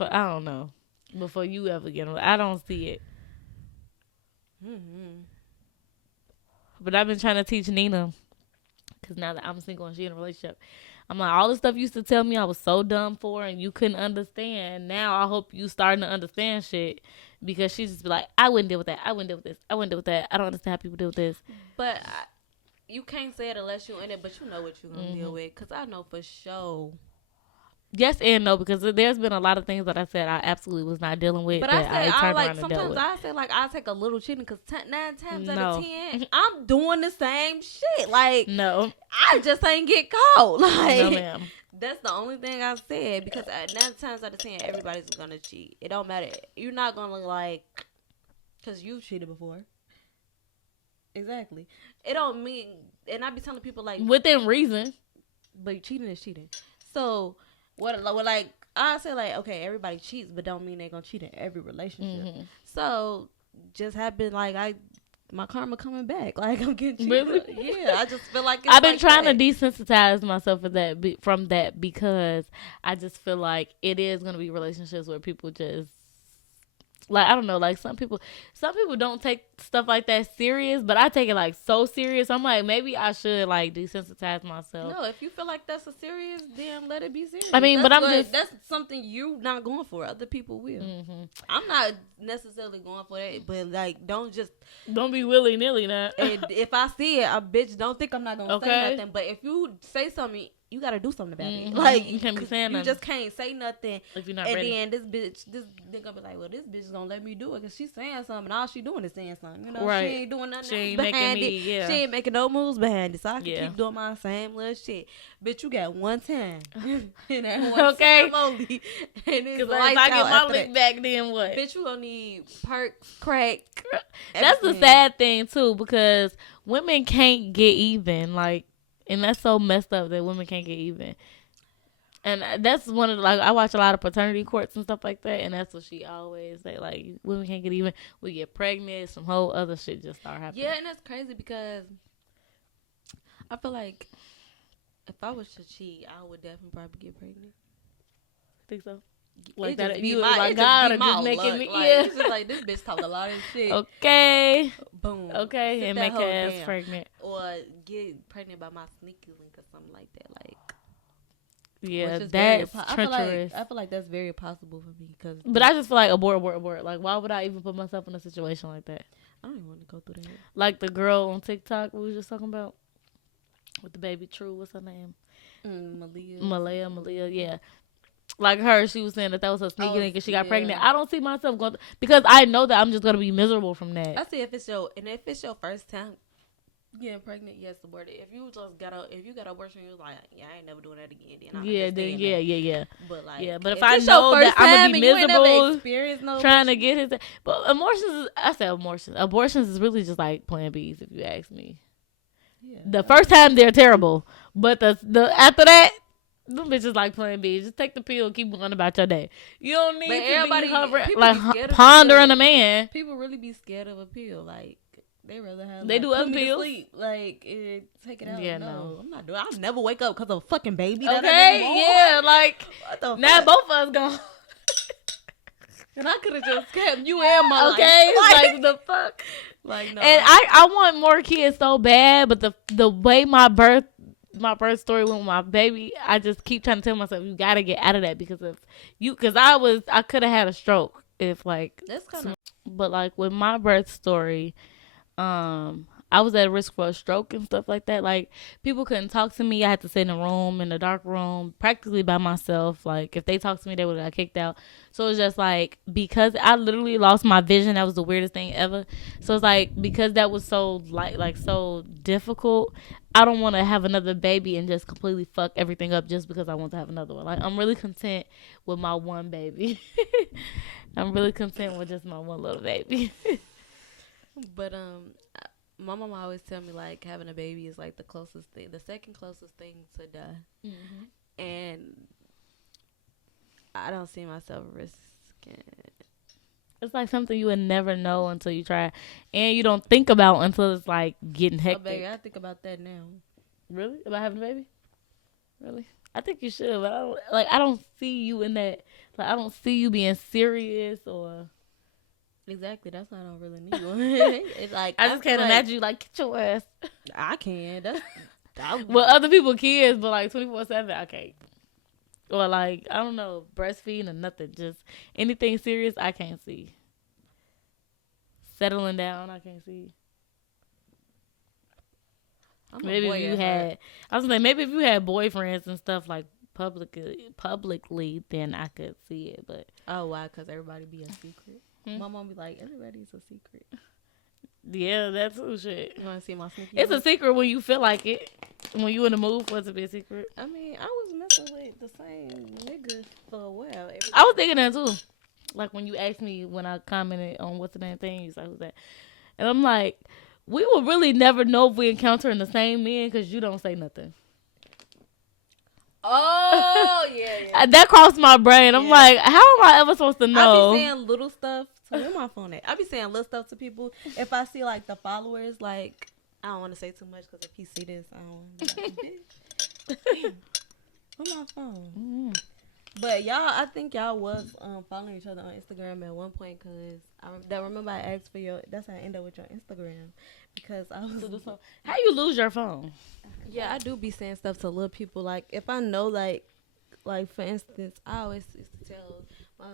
I don't know, before you ever get on. I don't see it. But I've been trying to teach Nina, because now that I'm single and she in a relationship, I'm like, all the stuff you used to tell me I was so dumb for and you couldn't understand. Now I hope you starting to understand shit, because she just be like, I wouldn't deal with that. I wouldn't deal with this. I wouldn't deal with that. I don't understand how people deal with this. But you can't say it unless you're in it, but you know what you're going to deal with, because I know for sure. Yes and no, because there's been a lot of things that I said I absolutely was not dealing with. But that I like sometimes I say like I take a little cheating, because 9 times out of 10 I'm doing the same shit. Like, no, I just ain't get caught. Like, no, ma'am. That's the only thing I said, because 9 times out of 10 everybody's gonna cheat. It don't matter. You're not gonna like, because you cheated before. Exactly. It don't mean, and I be telling people like within reason, but cheating is cheating. So. What like I say, like, okay, everybody cheats, but don't mean they're gonna cheat in every relationship. So just happen like my karma coming back, like I'm getting cheated. Really? Yeah, I just feel like I've been trying to desensitize myself from that because I just feel like it is gonna be relationships where people just like, I don't know, like some people don't take stuff like that serious, but I take it like so serious. I'm like, maybe I should like desensitize myself. No, if you feel like that's a serious, then let it be serious. I mean, that's something you not going for. Other people will. I'm not necessarily going for that, but like, don't be willy nilly now. And if I see it, a bitch, don't think I'm not gonna say nothing. But if you say something you gotta do something about it. Mhm. Like You can't be saying you nothing just can't say nothing. if you're not And ready. then this nigga be like, well, this bitch is gonna let me do it because she's saying something. And all she doing is saying something. You know, Right. she ain't doing nothing She else ain't behind making it. me, yeah. She ain't making no moves behind it. So I can Yeah. keep doing my same little shit. Bitch, you got one time. And that one Okay. time only. And it's Because lights if I get out my after lick that. back, then what? Bitch, you gonna need perks, crack. That's the everything. sad thing too, because women can't get even. Like, and that's so messed up that women can't get even. And that's one of the, like, I watch a lot of paternity courts and stuff like that, and that's what she always say, like, women can't get even. We get pregnant, some whole other shit just start happening. Yeah, and that's crazy because I feel like if I was to cheat, I would definitely probably get pregnant. Think so? Like It that, just be you my- like it God be or my just making luck. me, Like, yeah. It's just like this bitch talk a lot of shit. Okay, Boom. okay, Sit and that make hoe her ass down. pregnant. Or get pregnant by my sneaky link or something like that. Like, Yeah, which is very that's I treacherous. feel like that's very possible for me because. But I just feel like abort. Like, why would I even put myself in a situation like that? I don't even want to go through that. Like the girl on TikTok we was just talking about with the baby True. What's her name? Malia. Yeah. Like her, she was saying that was her sneaky link and she got pregnant. I don't see myself going because I know that I'm just gonna be miserable from that. I see if it's your first time getting pregnant, yes, abort it. If you got an abortion, you're like, yeah, I ain't never doing that again. Yeah. But like, yeah, but if I know that I'm gonna be miserable trying to get his, but abortions is really just like Plan B's if you ask me. Yeah. The first time they're terrible, but the after that, them bitches like Plan B. Just take the pill, keep going about your day. You don't need to be hovering like pondering a man. People really be scared of a pill, like. They rather have they do other pills. Sleep. Like take it out. Yeah, no, I'm not doing. I'll never wake up because of a fucking baby. Okay, yeah, like now both of us gone. And I could have just kept you and my life. Okay, like the fuck. Like no. And I want more kids so bad, but the way my birth story went with my baby, I just keep trying to tell myself you gotta get out of that because I could have had a stroke if like. That's kind of. But like with my birth story. I was at risk for a stroke and stuff like that. Like people couldn't talk to me. I had to sit in a dark room, practically by myself. Like if they talked to me, they would have got kicked out. So it's just like because I literally lost my vision. That was the weirdest thing ever. So it's like because that was so like so difficult. I don't want to have another baby and just completely fuck everything up just because I want to have another one. Like I'm really content with my one baby. I'm really content with just my one little baby. But my mom always tell me like having a baby is like the second closest thing to die, and I don't see myself risking. It's like something you would never know until you try, and you don't think about until it's like getting hectic. Oh, baby, I think about that now. Really? About having a baby? Really? I think you should, but I don't see you in that. Like I don't see you being serious or. Exactly. That's why I don't really need one. It's like I just can't imagine you like get your ass. I can. Well, other people kids, but like 24/7, I can't. Or like I don't know, breastfeeding or nothing. Just anything serious, I can't see. Settling down, I can't see. Maybe if you had, I was like, maybe if you had boyfriends and stuff like publicly, then I could see it. But why? Because everybody be a secret. My mom be like, everybody's a secret. Yeah, that's some shit. You want to see my sneaky? It's a secret when you feel like it. When you in the mood for it to be a secret. I mean, I was messing with the same nigga for a while. I was thinking that too. Like when you asked me when I commented on what's the damn thing, you was like, who's that? And I'm like, we will really never know if we encountering the same men because you don't say nothing. Oh, yeah. That crossed my brain. I'm like, how am I ever supposed to know? I be saying little stuff. So where my phone at? I be saying little stuff to people. If I see like the followers, like I don't want to say too much because if he see this, I don't. Like, where my phone? Mm-hmm. But y'all, I think y'all was following each other on Instagram at one point because I remember I asked for your. That's how I ended up with your Instagram because I was. How you lose your phone? Yeah, I do be saying stuff to little people. Like if I know, like for instance, I always used to tell my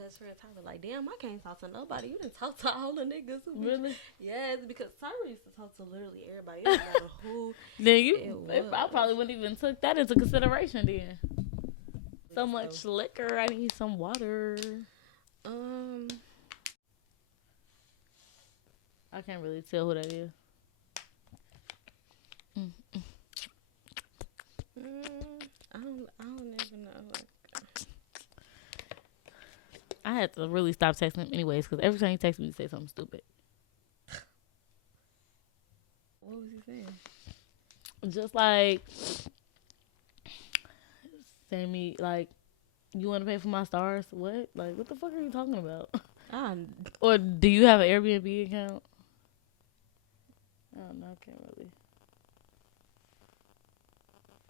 best friend Tyler. Like, damn, I can't talk to nobody. You didn't talk to all the niggas. Really? Yes, because Tyler used to talk to literally everybody. It didn't matter who. I probably wouldn't even took that into consideration then. So much liquor. I need some water. I can't really tell who that is. I don't even know. Like, I had to really stop texting him anyways, because every time he texts me, he say something stupid. what was he saying? Just like, send me, like, you want to pay for my stars? What? Like, what the fuck are you talking about? Or do you have an Airbnb account? I don't know. I can't really.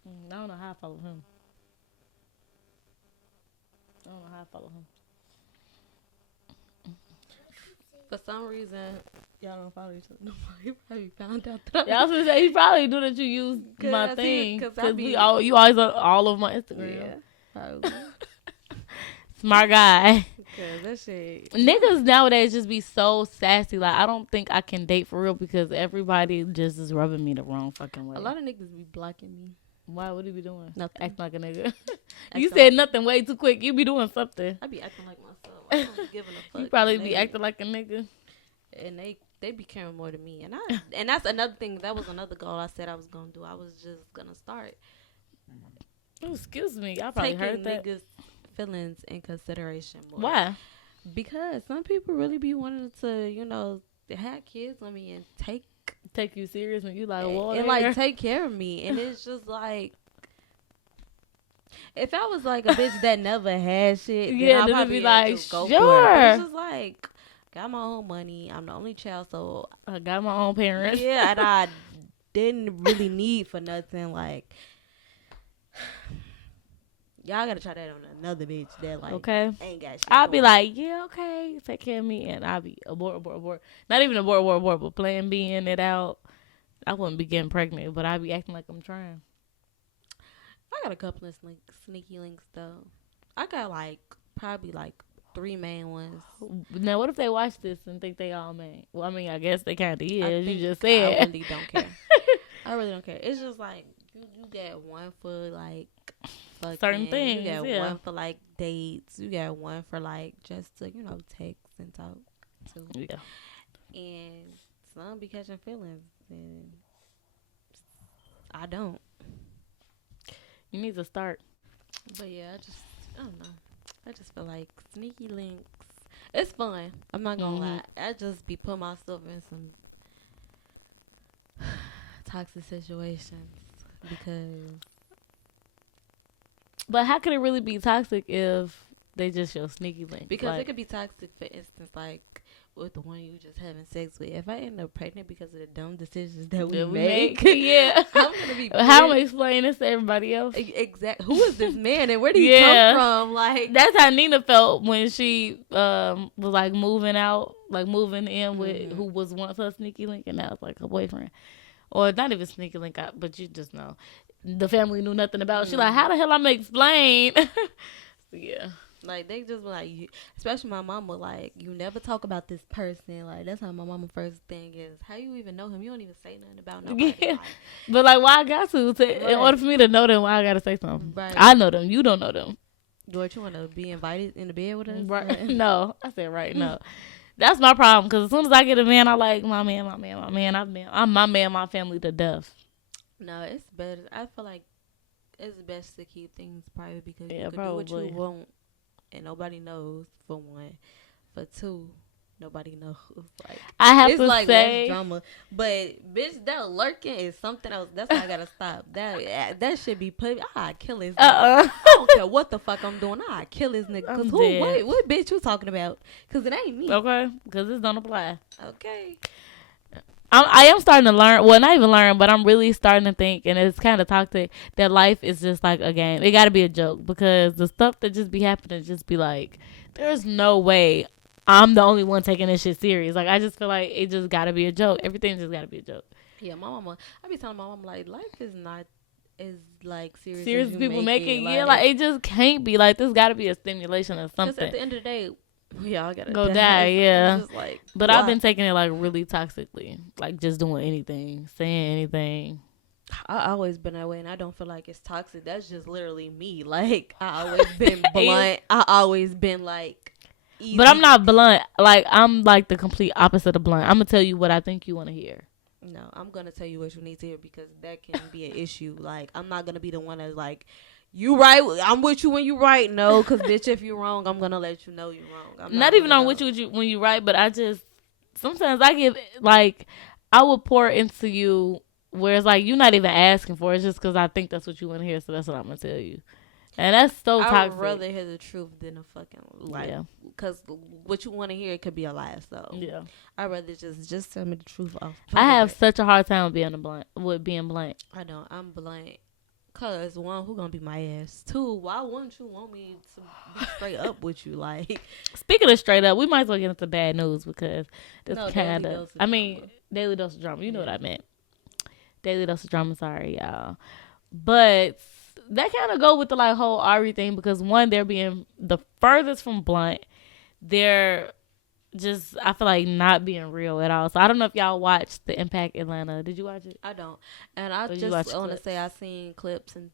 I don't know how I follow him. For some reason, y'all don't follow each other no more. He probably found out that Yeah, I was gonna say he probably knew that you use my thing because you always on all of my Instagram. Yeah, probably. Smart guy. Cause that shit. Niggas nowadays just be so sassy. Like, I don't think I can date for real because everybody just is rubbing me the wrong fucking way. A lot of niggas be blocking me. Why? What he be doing? Nothing. Acting like a nigga. You said nothing way too quick. You be doing something. I be acting like myself. I don't be giving a fuck. You probably be acting like a nigga. And they be caring more than me. And that's another thing. That was another goal I said I was gonna do. I was just gonna start. Oh, excuse me. I probably heard that. Niggas' feelings in consideration more. Why? Because some people really be wanting to, have kids on me and take you serious when you like, well, and like take care of me. And it's just like, if I was like a bitch that never had shit, then I'd probably be like, go sure. for it. But it's just like, got my own money. I'm the only child, so I got my own parents. Yeah, and I didn't really need for nothing. Like, y'all gotta try that on another bitch that like ain't got shit. I'll be like, yeah, okay, take care of me, and I'll be abort. Not even abort, but plan B-ing it out. I wouldn't be getting pregnant, but I'd be acting like I'm trying. I got a couple of sneaky links though. I got probably 3 main ones. Now, what if they watch this and think they all main? Well, I mean, I guess they kind of is. You just said. I really don't care. I really don't care. It's just like you get one for fucking, certain things. You got one for dates. You got one for just to text and talk to. Yeah. And some be catching feelings, and I don't. You need to start. But yeah, I don't know. I just feel like sneaky links. It's fun. I'm not gonna lie. I just be putting myself in some toxic situations because. But how could it really be toxic if they just show sneaky links? Because it could be toxic, for instance, with the one you just having sex with. If I end up pregnant because of the dumb decisions that we make, yeah, I'm gonna be. How am I explaining this to everybody else? Exactly. Who is this man and where did he come from? That's how Nina felt when she was moving out, moving in with who was once her sneaky link, and now it's her boyfriend, or not even sneaky link, but you just know the family knew nothing about. She how the hell I'm gonna explain? Yeah. They just especially my mama, you never talk about this person. That's how my mama first thing is. How you even know him? You don't even say nothing about nobody. Yeah. But why I got to? In order for me to know them, why I gotta say something? Right. I know them. You don't know them. George, you want to be invited in the bed with us? Right. No. I said right, no. That's my problem, because as soon as I get a man, I like my man. I'm my man, my family to death. No, it's better. I feel like it's best to keep things private because you can probably do what you want. And nobody knows, for one. For two, nobody knows. I have it's to say, less drama. But bitch, that lurking is something else. That's why I gotta stop. That should be put. I kill his. I don't care what the fuck I'm doing. I kill his nigga. Cause what bitch you talking about? Cause it ain't me. Okay, because this don't apply. Okay. I am starting to learn. Well, not even learn, but I'm really starting to think, and it's kind of toxic, that life is just like a game. It got to be a joke, because the stuff that just be happening just be there's no way I'm the only one taking this shit serious. I just feel like it just got to be a joke. Everything just got to be a joke. Yeah, my mama. I be telling my mama life is not as like serious Serious as you people make it. like, Yeah, like it just can't be like this. Got to be a stimulation or because something. at the end of the day, we all gotta Go die. die, yeah. It's just like, But why? I've been taking it like really toxically, like just doing anything, saying anything. I always been that way, and I don't feel like it's toxic. That's just literally me. Like I always been blunt. I always been like easy. But I'm not blunt. Like I'm like the complete opposite of blunt. I'm gonna tell you what I think you want to hear. No, I'm gonna tell you what you need to hear, because that can be an issue. Like I'm not gonna be the one that's like, you right, I'm with you when you right. No, because bitch, if you're wrong, I'm gonna let you know you're wrong. I'm Not even on with you when you right, but I just sometimes I give like I will pour into you where it's like you're not even asking for it. It's just because I think that's what you want to hear, so that's what I'm gonna tell you. And that's so toxic. I would rather hear the truth than a fucking lie. Yeah. Because what you want to hear, it could be a lie. So Yeah. I'd rather just tell me the truth off. I have such a hard time with being blunt. I don't. I'm blunt. Cause one, who gonna be my ass? Two, why wouldn't you want me to be straight up with you? Like, Speaking of straight up, we might as well get into bad news because this No, kind Daily of. Dose of I mean, Drama. daily dose of drama. You know what I meant. Daily dose of drama. Sorry, y'all. But that kind of go with the like whole Ari thing because one, they're being the furthest from blunt. They're just I feel like not being real at all. So I don't know if y'all watched the Impact Atlanta. Did you watch it? I don't. And I Or you watch just want to clips? say I seen clips and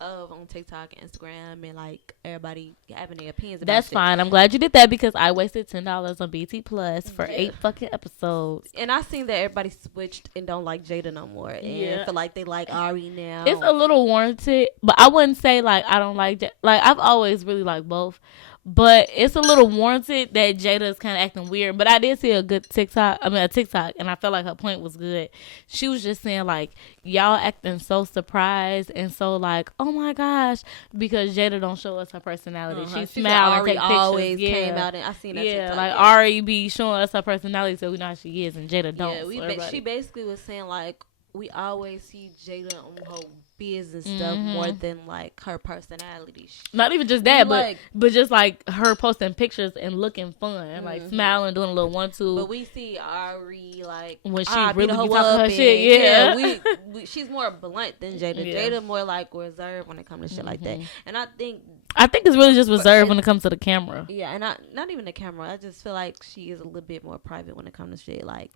of on TikTok and Instagram, and like everybody having their opinions about That's shit. fine. I'm glad you did that because I wasted $10 on BT Plus for Yeah. 8 fucking episodes. And I seen that everybody switched and don't like Jada no more, and Yeah. feel like they like Ari now. It's a little warranted, but I wouldn't say like I don't like like I've always really liked both. But it's a little warranted that Jada is kind of acting weird. But I did see a TikTok, and I felt like her point was good. She was just saying like, y'all acting so surprised and so like, oh my gosh, because Jada don't show us her personality. She said smiled and Ari take pictures. always Yeah. came out, and I seen that. Yeah, TikTok, like Ari be showing us her personality so we know how she is, and Jada don't. Yeah, So she basically was saying like, we always see Jada on her business stuff more than like her personality. not even just that, like, but just like her posting pictures and looking fun, like smiling, doing a little 1-2. But we see Ari like When she beat really be hoe talking up her and- shit, yeah. she's more blunt than Jada. Yeah. Jada more like reserved when it comes to shit like that. And I think it's really just reserved when it comes to the camera. yeah, and not even the camera. I just feel like she is a little bit more private when it comes to shit. Like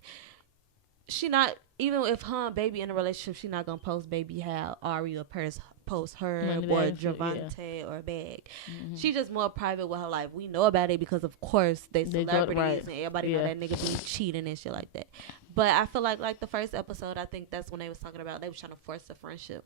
she not, even if her and Baby in a relationship, she not gonna post Baby how Ari or post her Money or bag shit, Javante or Bag. She just more private with her life. We know about it because of course they They go- celebrities right. and everybody Yeah. know that nigga be cheating and shit like that. But I feel like the first episode, I think that's when they was talking about they was trying to force a friendship.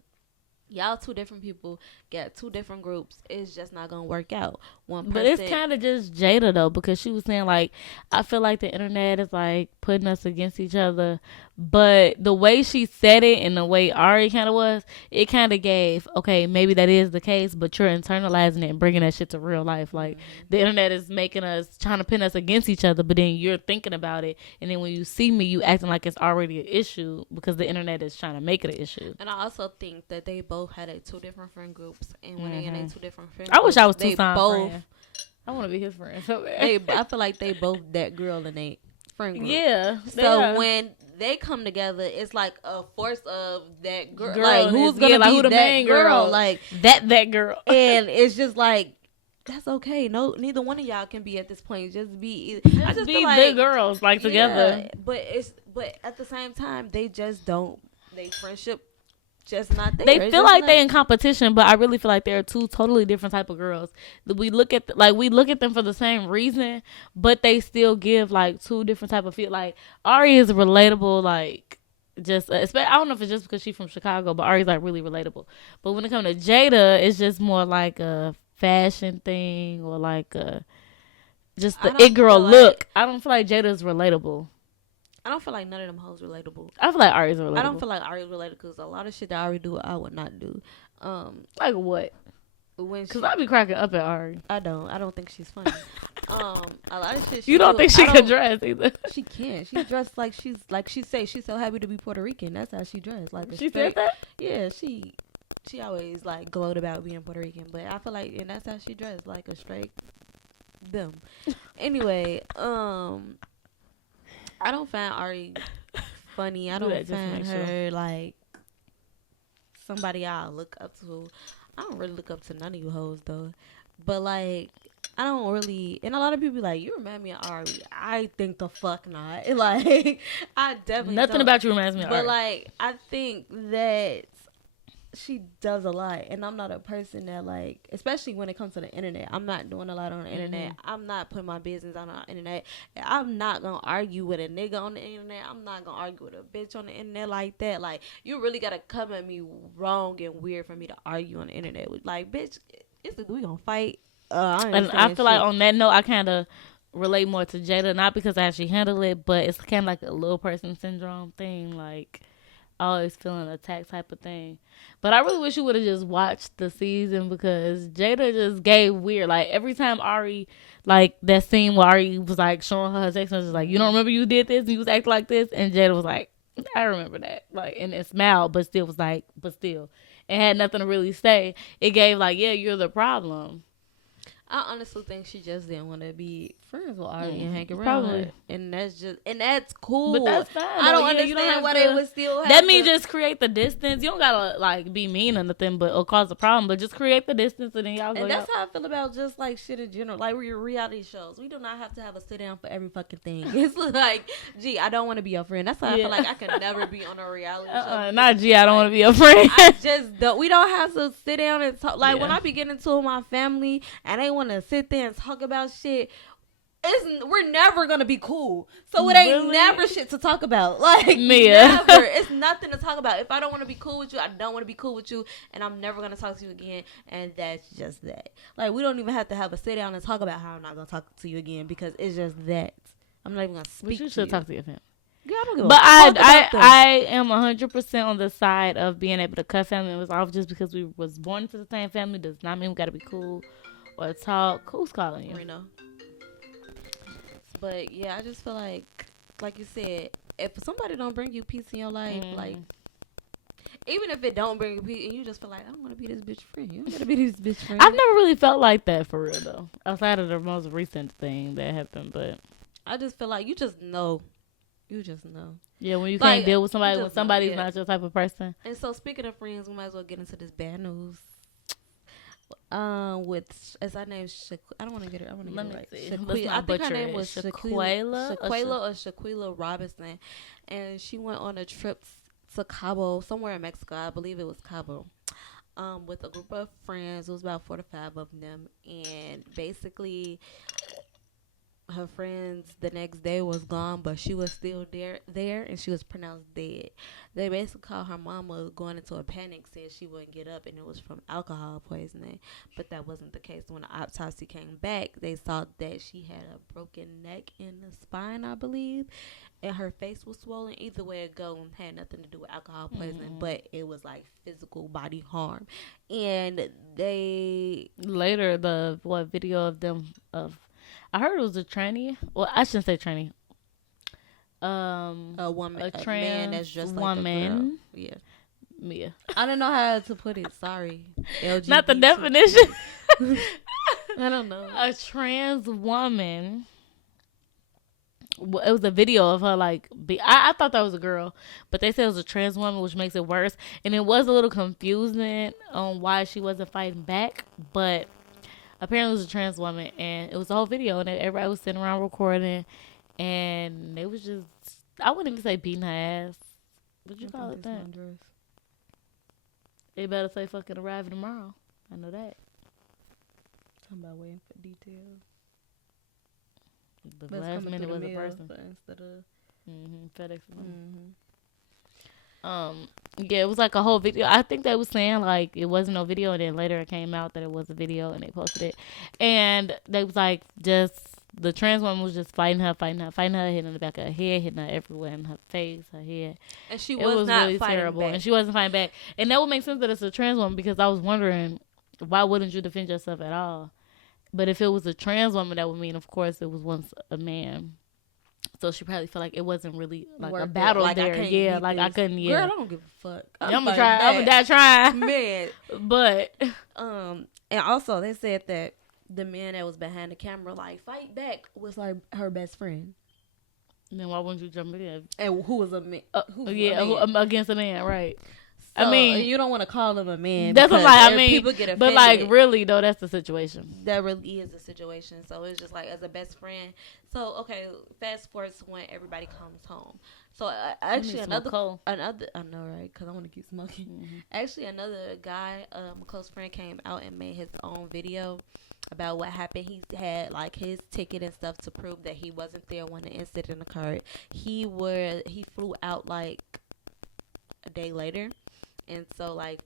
Y'all two different people got two different groups. It's just not gonna work out. One person, But it's kind of just Jada though, because she was saying like, I feel like the internet is like putting us against each other. But the way she said it and the way Ari kind of was, it kind of gave, okay, maybe that is the case, but you're internalizing it and bringing that shit to real life. Like the internet is making us, trying to pin us against each other, but then you're thinking about it. And then when you see me, you acting like it's already an issue because the internet is trying to make it an issue. And I also think that they both had two different friend groups, and when they in two different friend I groups, wish I was they Tucson both. friend. I want to be his friend. So bad. I feel like they both that girl in they friend group. Yeah. So when they come together, it's like a force of that girl. Girl Like who's is- gonna yeah, like be who the that main girl? Like that girl. and it's just like, that's okay. No, neither one of y'all can be at this point. Just be. I just be feel the like, girls like together. yeah, but at the same time, they just don't. They friendship just not there. They It's feel just like not- they in competition, but I really feel like they're two totally different type of girls. We look at them for the same reason, but they still give like two different type of feel. Like Ari is relatable, like just I don't know if it's just because she's from Chicago, but Ari's like really relatable. But when it comes to Jada, it's just more like a fashion thing or like a just I the don't it girl feel like- look. I don't feel like Jada's relatable. I don't feel like none of them hoes relatable. I feel like Ari's relatable. I don't feel like Ari's related because a lot of shit that Ari do, I would not do. like what? When Because I be cracking up at Ari. I don't think she's funny. A lot of shit. You don't do, think she I can don't- dress either? She can. She dressed like she say she's so happy to be Puerto Rican. That's how she dressed. Like a She straight, said that? Yeah, she always like glowed about being Puerto Rican, but I feel like, and that's how she dressed, like a straight them. Anyway, I don't find Ari funny. I Do don't that just to find make sure. her like somebody I look up to. I don't really look up to none of you hoes though, but like I don't really. And a lot of people be like, you remind me of Ari. I think the fuck not. Like I definitely Nothing don't. about you reminds me of But Ari. like I think that she does a lot, and I'm not a person that like, especially when it comes to the internet, I'm not doing a lot on the internet. I'm not putting my business on the internet. I'm not gonna argue with a nigga on the internet. I'm not gonna argue with a bitch on the internet like that. Like, you really gotta come at me wrong and weird for me to argue on the internet with, like, bitch, we gonna fight. And I feel like on that note, I kind of relate more to Jada, not because I actually handle it, but it's kind of like a little person syndrome thing, like always feeling attacked type of thing. But I really wish you would have just watched the season, because Jada just gave weird. Like, every time Ari, like that scene where Ari was like showing her text messages, like, you don't remember you did this and you was acting like this, and Jada was like, I remember that, like, and it smiled, but still was like, but still, it had nothing to really say. It gave like, yeah, you're the problem. I honestly think she just didn't want to be friends with Ari and hang around Probably. her. And that's cool. But that's fine. I don't understand why they would still have That means just create the distance. You don't gotta like be mean or nothing, but or cause a problem. But just create the distance, and then y'all go. And that's how I feel about just like shit in general. Like, we're reality shows. We do not have to have a sit down for every fucking thing. It's like, gee, I don't want to be your friend. That's why I feel like I can never be on a reality show. Not gee, I don't want to be your friend. I just don't. We don't have to sit down and talk. Like, when Yeah. I be getting into my family and they want to sit there and talk about shit, we're never gonna be cool. So it ain't Really? never shit to talk about. Like, Mia. never. It's nothing to talk about. If I don't want to be cool with you, I don't want to be cool with you, and I'm never gonna talk to you again. And that's just that. Like, we don't even have to have a sit down and talk about how I'm not gonna talk to you again, because it's just that. I'm not even gonna speak. But you should talk to your family. Yeah, I don't give a But fuck about them. I am 100% on the side of being able to cut family members off. Just because we was born into the same family does not mean we gotta be cool or talk. Who's calling you? Reno. But yeah, I just feel like you said, if somebody don't bring you peace in your life, like, even if it don't bring you peace, and you just feel like, I don't want to be this bitch friend. You don't gotta be this bitch friend. I've never really felt like that for real though, outside of the most recent thing that happened. But I just feel like you just know. You just know. yeah, when you Like, can't deal with somebody, you when just know, somebody's yeah. not your type of person. And so, speaking of friends, we might as well get into this bad news. With is her name I don't want to get it. I want to get it right. Let's not I think her butcher name it. was Shaquila or Shaquila Robinson, and she went on a trip to Cabo, somewhere in Mexico. I believe it was Cabo. With a group of friends. It was about 4 to 5 of them, and basically, her friends the next day was gone, but she was still there, and she was pronounced dead. They basically called her mama, going into a panic, said she wouldn't get up, and it was from alcohol poisoning. But that wasn't the case. When the autopsy came back, they saw that she had a broken neck in the spine, I believe, and her face was swollen. Either way it go, had nothing to do with alcohol poisoning, but it was like physical body harm. And they Later, the video of them of. I heard it was a tranny. Well, I shouldn't say tranny. a woman, a trans man that's just like woman. a girl. Yeah. Mia. I don't know how to put it. Sorry. LGBT. Not the definition. I don't know. A trans woman. It was a video of her like. I thought that was a girl, but they said it was a trans woman, which makes it worse. And it was a little confusing on why she wasn't fighting back, but apparently it was a trans woman, and it was a whole video, and everybody was sitting around recording, and they was just, I wouldn't even say beating her ass. Would you call it that? They better say fucking arriving tomorrow. I know that. Talking about waiting for details. The last minute was a person. Instead of FedEx. Yeah, it was like a whole video. I think they was saying like it wasn't no video, and then later it came out that it was a video, and they posted it. And they was like, just the trans woman was just fighting her, hitting her the back of her head, hitting her everywhere, in her face, her head. And she it was not really fighting terrible, back. and she wasn't fighting back. And that would make sense that it's a trans woman, because I was wondering, why wouldn't you defend yourself at all? But if it was a trans woman, that would mean, of course, it was once a man. So she probably felt like it wasn't really like a battle like, there. Yeah, like this. I couldn't. Yeah, Girl, I don't give a fuck. I'm gonna try. I'm gonna die trying. Man, But and also they said that the man that was behind the camera, like, fight back, was like her best friend. then why wouldn't you jump in? And who was a man? Against a man, right? So I mean, you don't want to call him a man. That's what I mean. People get offended. But like, really though, that's the situation. That really is the situation. So it's just like as a best friend. So okay, fast forward to when everybody comes home. So actually another I know, right? Because I want to keep smoking. Mm-hmm. Actually, another guy, a close friend, came out and made his own video about what happened. He had like his ticket and stuff to prove that he wasn't there when the incident occurred. He flew out like a day later, and so like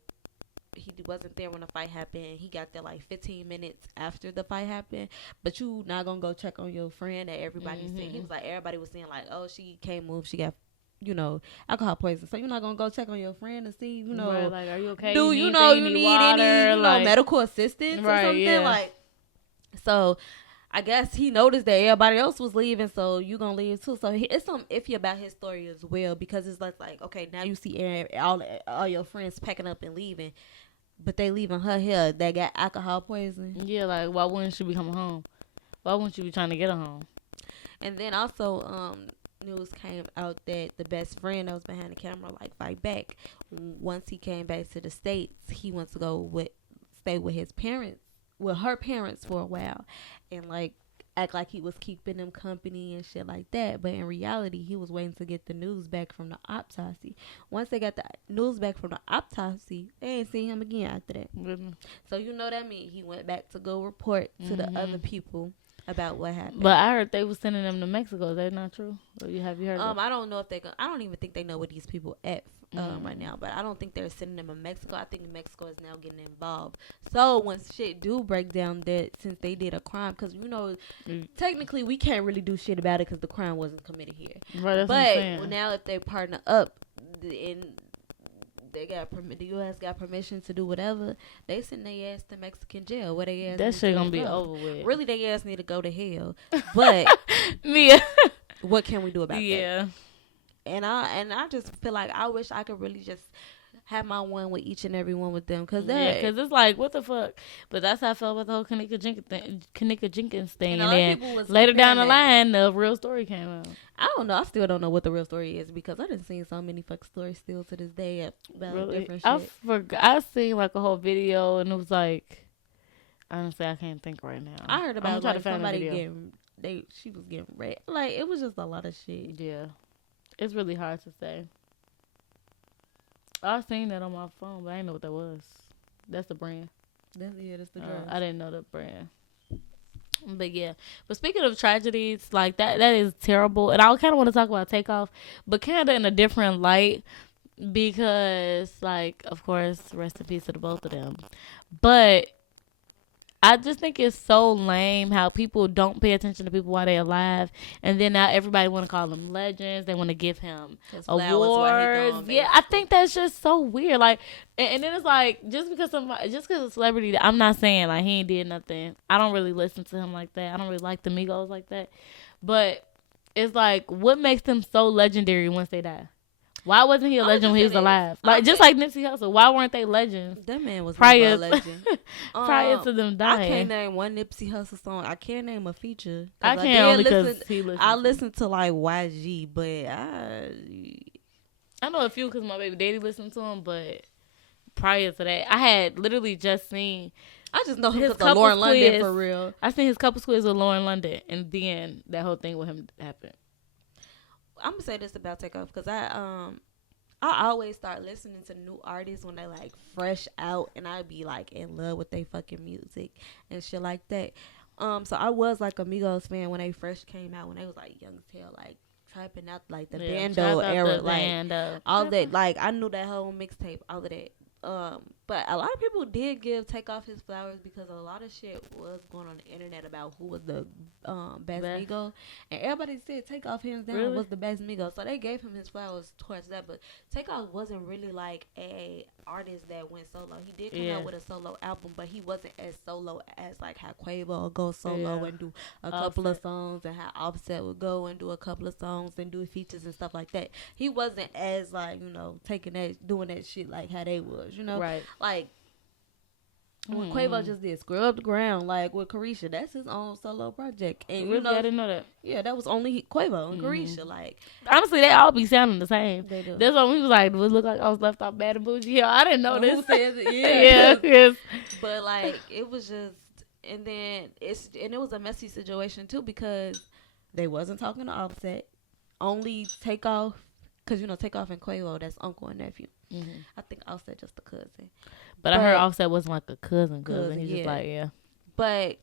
he wasn't there when the fight happened. He got there like 15 minutes after the fight happened. But you not gonna go check on your friend that everybody's saying. He was like, everybody was saying like, oh, she can't move, she got alcohol poisoning. So you're not gonna go check on your friend and see, right, like, are you okay? Do you need water, any like, medical assistance or something? Yeah. Like, so I guess he noticed that everybody else was leaving, so you gonna leave too. So it's something iffy about his story as well, because it's like okay, now you see all your friends packing up and leaving, but they leaving her here that got alcohol poisoning. Yeah, like why wouldn't she be coming home? Why wouldn't you be trying to get her home? And then also, news came out that the best friend that was behind the camera like fight back. Once he came back to the States, he wants to stay with his parents, with her parents for a while, and like act like he was keeping them company and shit like that. But in reality, he was waiting to get the news back from the autopsy. Once they got the news back from the autopsy, they ain't seen him again after that. Mm-hmm. So that means he went back to go report to the other people about what happened. But I heard they was sending them to Mexico. Is that not true? Or have you heard? I don't know if I don't even think they know where these people at right now. But I don't think they're sending them to Mexico. I think Mexico is now getting involved. So when shit do break down, that since they did a crime, because technically we can't really do shit about it because the crime wasn't committed here. Right. But now if they partner up and the U.S. got permission to do whatever, they send their ass to Mexican jail. Where they ass that shit gonna be over with. Really, they ass need to go to hell. But what can we do about that? Yeah. And I just feel like I wish I could really just have my one with each and every one with them, because it's like, what the fuck. But that's how I felt about the whole Kanika Jenkins thing. And then later down the line, the real story came out. I don't know. I still don't know what the real story is, because I done seen so many fuck stories still to this day about different shit. I seen like a whole video, and it was like, honestly, I can't think right now. I heard about like somebody she was getting raped. Like, it was just a lot of shit. Yeah. It's really hard to say. I seen that on my phone, but I didn't know what that was. That's the brand. That's the drug. I didn't know the brand. But yeah. But speaking of tragedies, like that is terrible. And I kind of want to talk about Takeoff, but kind of in a different light, because, like, of course, rest in peace to the both of them. But I just think it's so lame how people don't pay attention to people while they're alive, and then now everybody want to call them legends. They want to give him awards. Yeah, I think that's just so weird. Like, and then it's like, just because a celebrity, I'm not saying like he ain't did nothing. I don't really listen to him like that. I don't really like the Migos like that. But it's like, what makes them so legendary once they die? Why wasn't he a legend when he was alive? Like, just like Nipsey Hussle, why weren't they legends? That man was prior a legend. Prior to them dying. I can't name one Nipsey Hussle song. I can't name a feature. I can't, only because he listened. I listened to like YG, but I know a few because my baby daddy listened to him. But prior to that, I had literally just seen. I just know him because of Lauren London, for real. I seen his couple quiz with Lauren London, and then that whole thing with him happened. I'm gonna say this about Takeoff, because I always start listening to new artists when they like fresh out, and I be like in love with their fucking music and shit like that. So I was like a Migos fan when they first came out, when they was like young as hell, like trapping out like the Bando era, like all that. Like, I knew that whole mixtape, all of that. But a lot of people did give Takeoff his flowers, because a lot of shit was going on the internet about who was the best Migo, and everybody said Takeoff hands down was the best Migo, so they gave him his flowers towards that. But Takeoff wasn't really like a artist that went solo. He did come out with a solo album, but he wasn't as solo as like how Quavo would go solo and do a couple of songs, and how Offset would go and do a couple of songs and do features and stuff like that. He wasn't as like, doing that shit like how they was, right? Like, When Quavo just did Scrub the Ground, like with Carisha, that's his own solo project. And Really, I didn't know that. Yeah, that was only Quavo and Carisha. Like, honestly, they all be sounding the same. they do. That's why we was like, would look like I was left off Bad and Bougie. Yeah, I didn't know this. Who says it? Yeah, yes. But like, it was just, and then it was a messy situation too because they wasn't talking to Offset. Only Takeoff, because Takeoff and Quavo, that's uncle and nephew. I think Offset just a cousin. But I heard Offset wasn't like a cousin. He's just like, yeah. But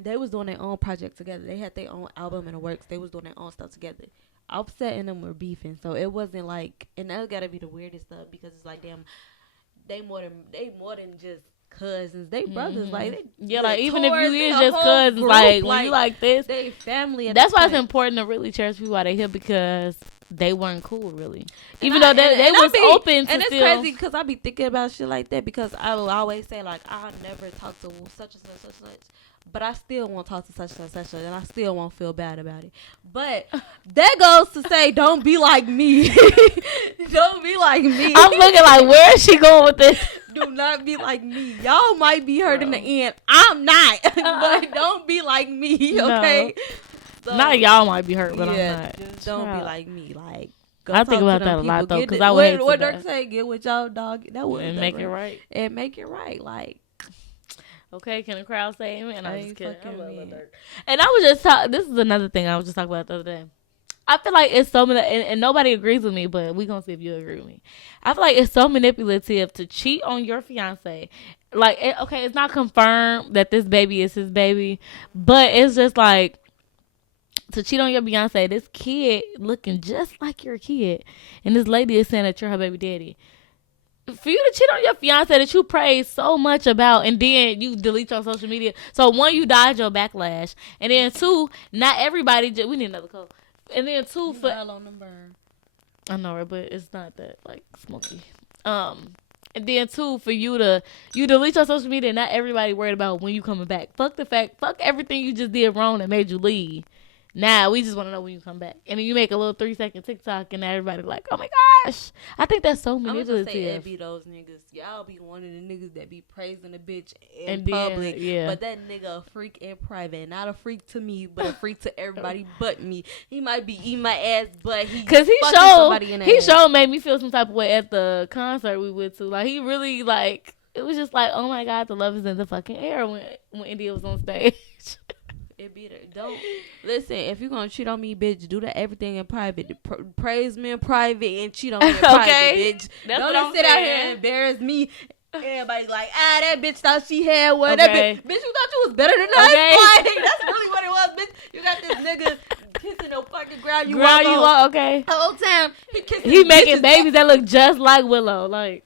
they was doing their own project together. They had their own album in the works. They was doing their own stuff together. Offset and them were beefing, so it wasn't like, and that gotta be the weirdest stuff because it's like, damn, they more than just cousins. They brothers, like like even if you is just cousins, group, like when you like this, they family. That's why it's important to really cherish people while they here because they weren't cool really. Even though they was open to and it's still. crazy because I be thinking about shit like that because I will always say like I'll never talk to such and such, but I still won't talk to such and such, and I still won't feel bad about it. But that goes to say, don't be like me. Don't be like me. I'm looking like, where is she going with this? Do not be like me. Y'all might be hurt in the end. I'm not. But don't be like me, okay? No. So, not y'all might be hurt, but I'm not. Just don't be like me. Like, go I think about that a lot, though, because I would hate what Dirk say, get with y'all dog. That would and make it right. And make it right. Like, okay, can the crowd say amen? I'm just kidding. I love Dirk. And I was just this is another thing I was just talking about the other day. I feel like it's so and nobody agrees with me, but we gonna see if you agree with me. I feel like it's so manipulative to cheat on your fiance. Like, okay, it's not confirmed that this baby is his baby, but it's just like to cheat on your Beyonce. This kid looking just like your kid, and this lady is saying that you're her baby daddy. For you to cheat on your fiance that you praise so much about, and then you delete your social media. So one, you dodge your backlash, and then two, not everybody. We need another code. And then two, for I know, right, but it's not that like smoky. And then two, for you delete your social media, and not everybody worried about when you coming back. Fuck everything you just did wrong that made you leave. Now we just want to know when you come back, and then you make a little 3-second TikTok, and everybody like, "Oh my gosh!" I think that's so manipulative. I'm just say it be those niggas. Y'all be one of the niggas that be praising the bitch in public, but that nigga a freak in private. Not a freak to me, but a freak to everybody but me. He might be eating my ass, but he showed made me feel some type of way at the concert we went to. Like he really like it was just like, oh my god, the love is in the fucking air when India was on stage. It be there. Don't listen. If you're gonna cheat on me, bitch, do that everything in private. Praise me in private and cheat on me in private, bitch. Don't sit out here and embarrass me. Everybody like, that bitch thought she had what? That bitch, you thought you was better than us? Like, that's really what it was, bitch. You got this nigga kissing the fucking ground you walk, okay. The whole time he making babies that look just like Willow, like.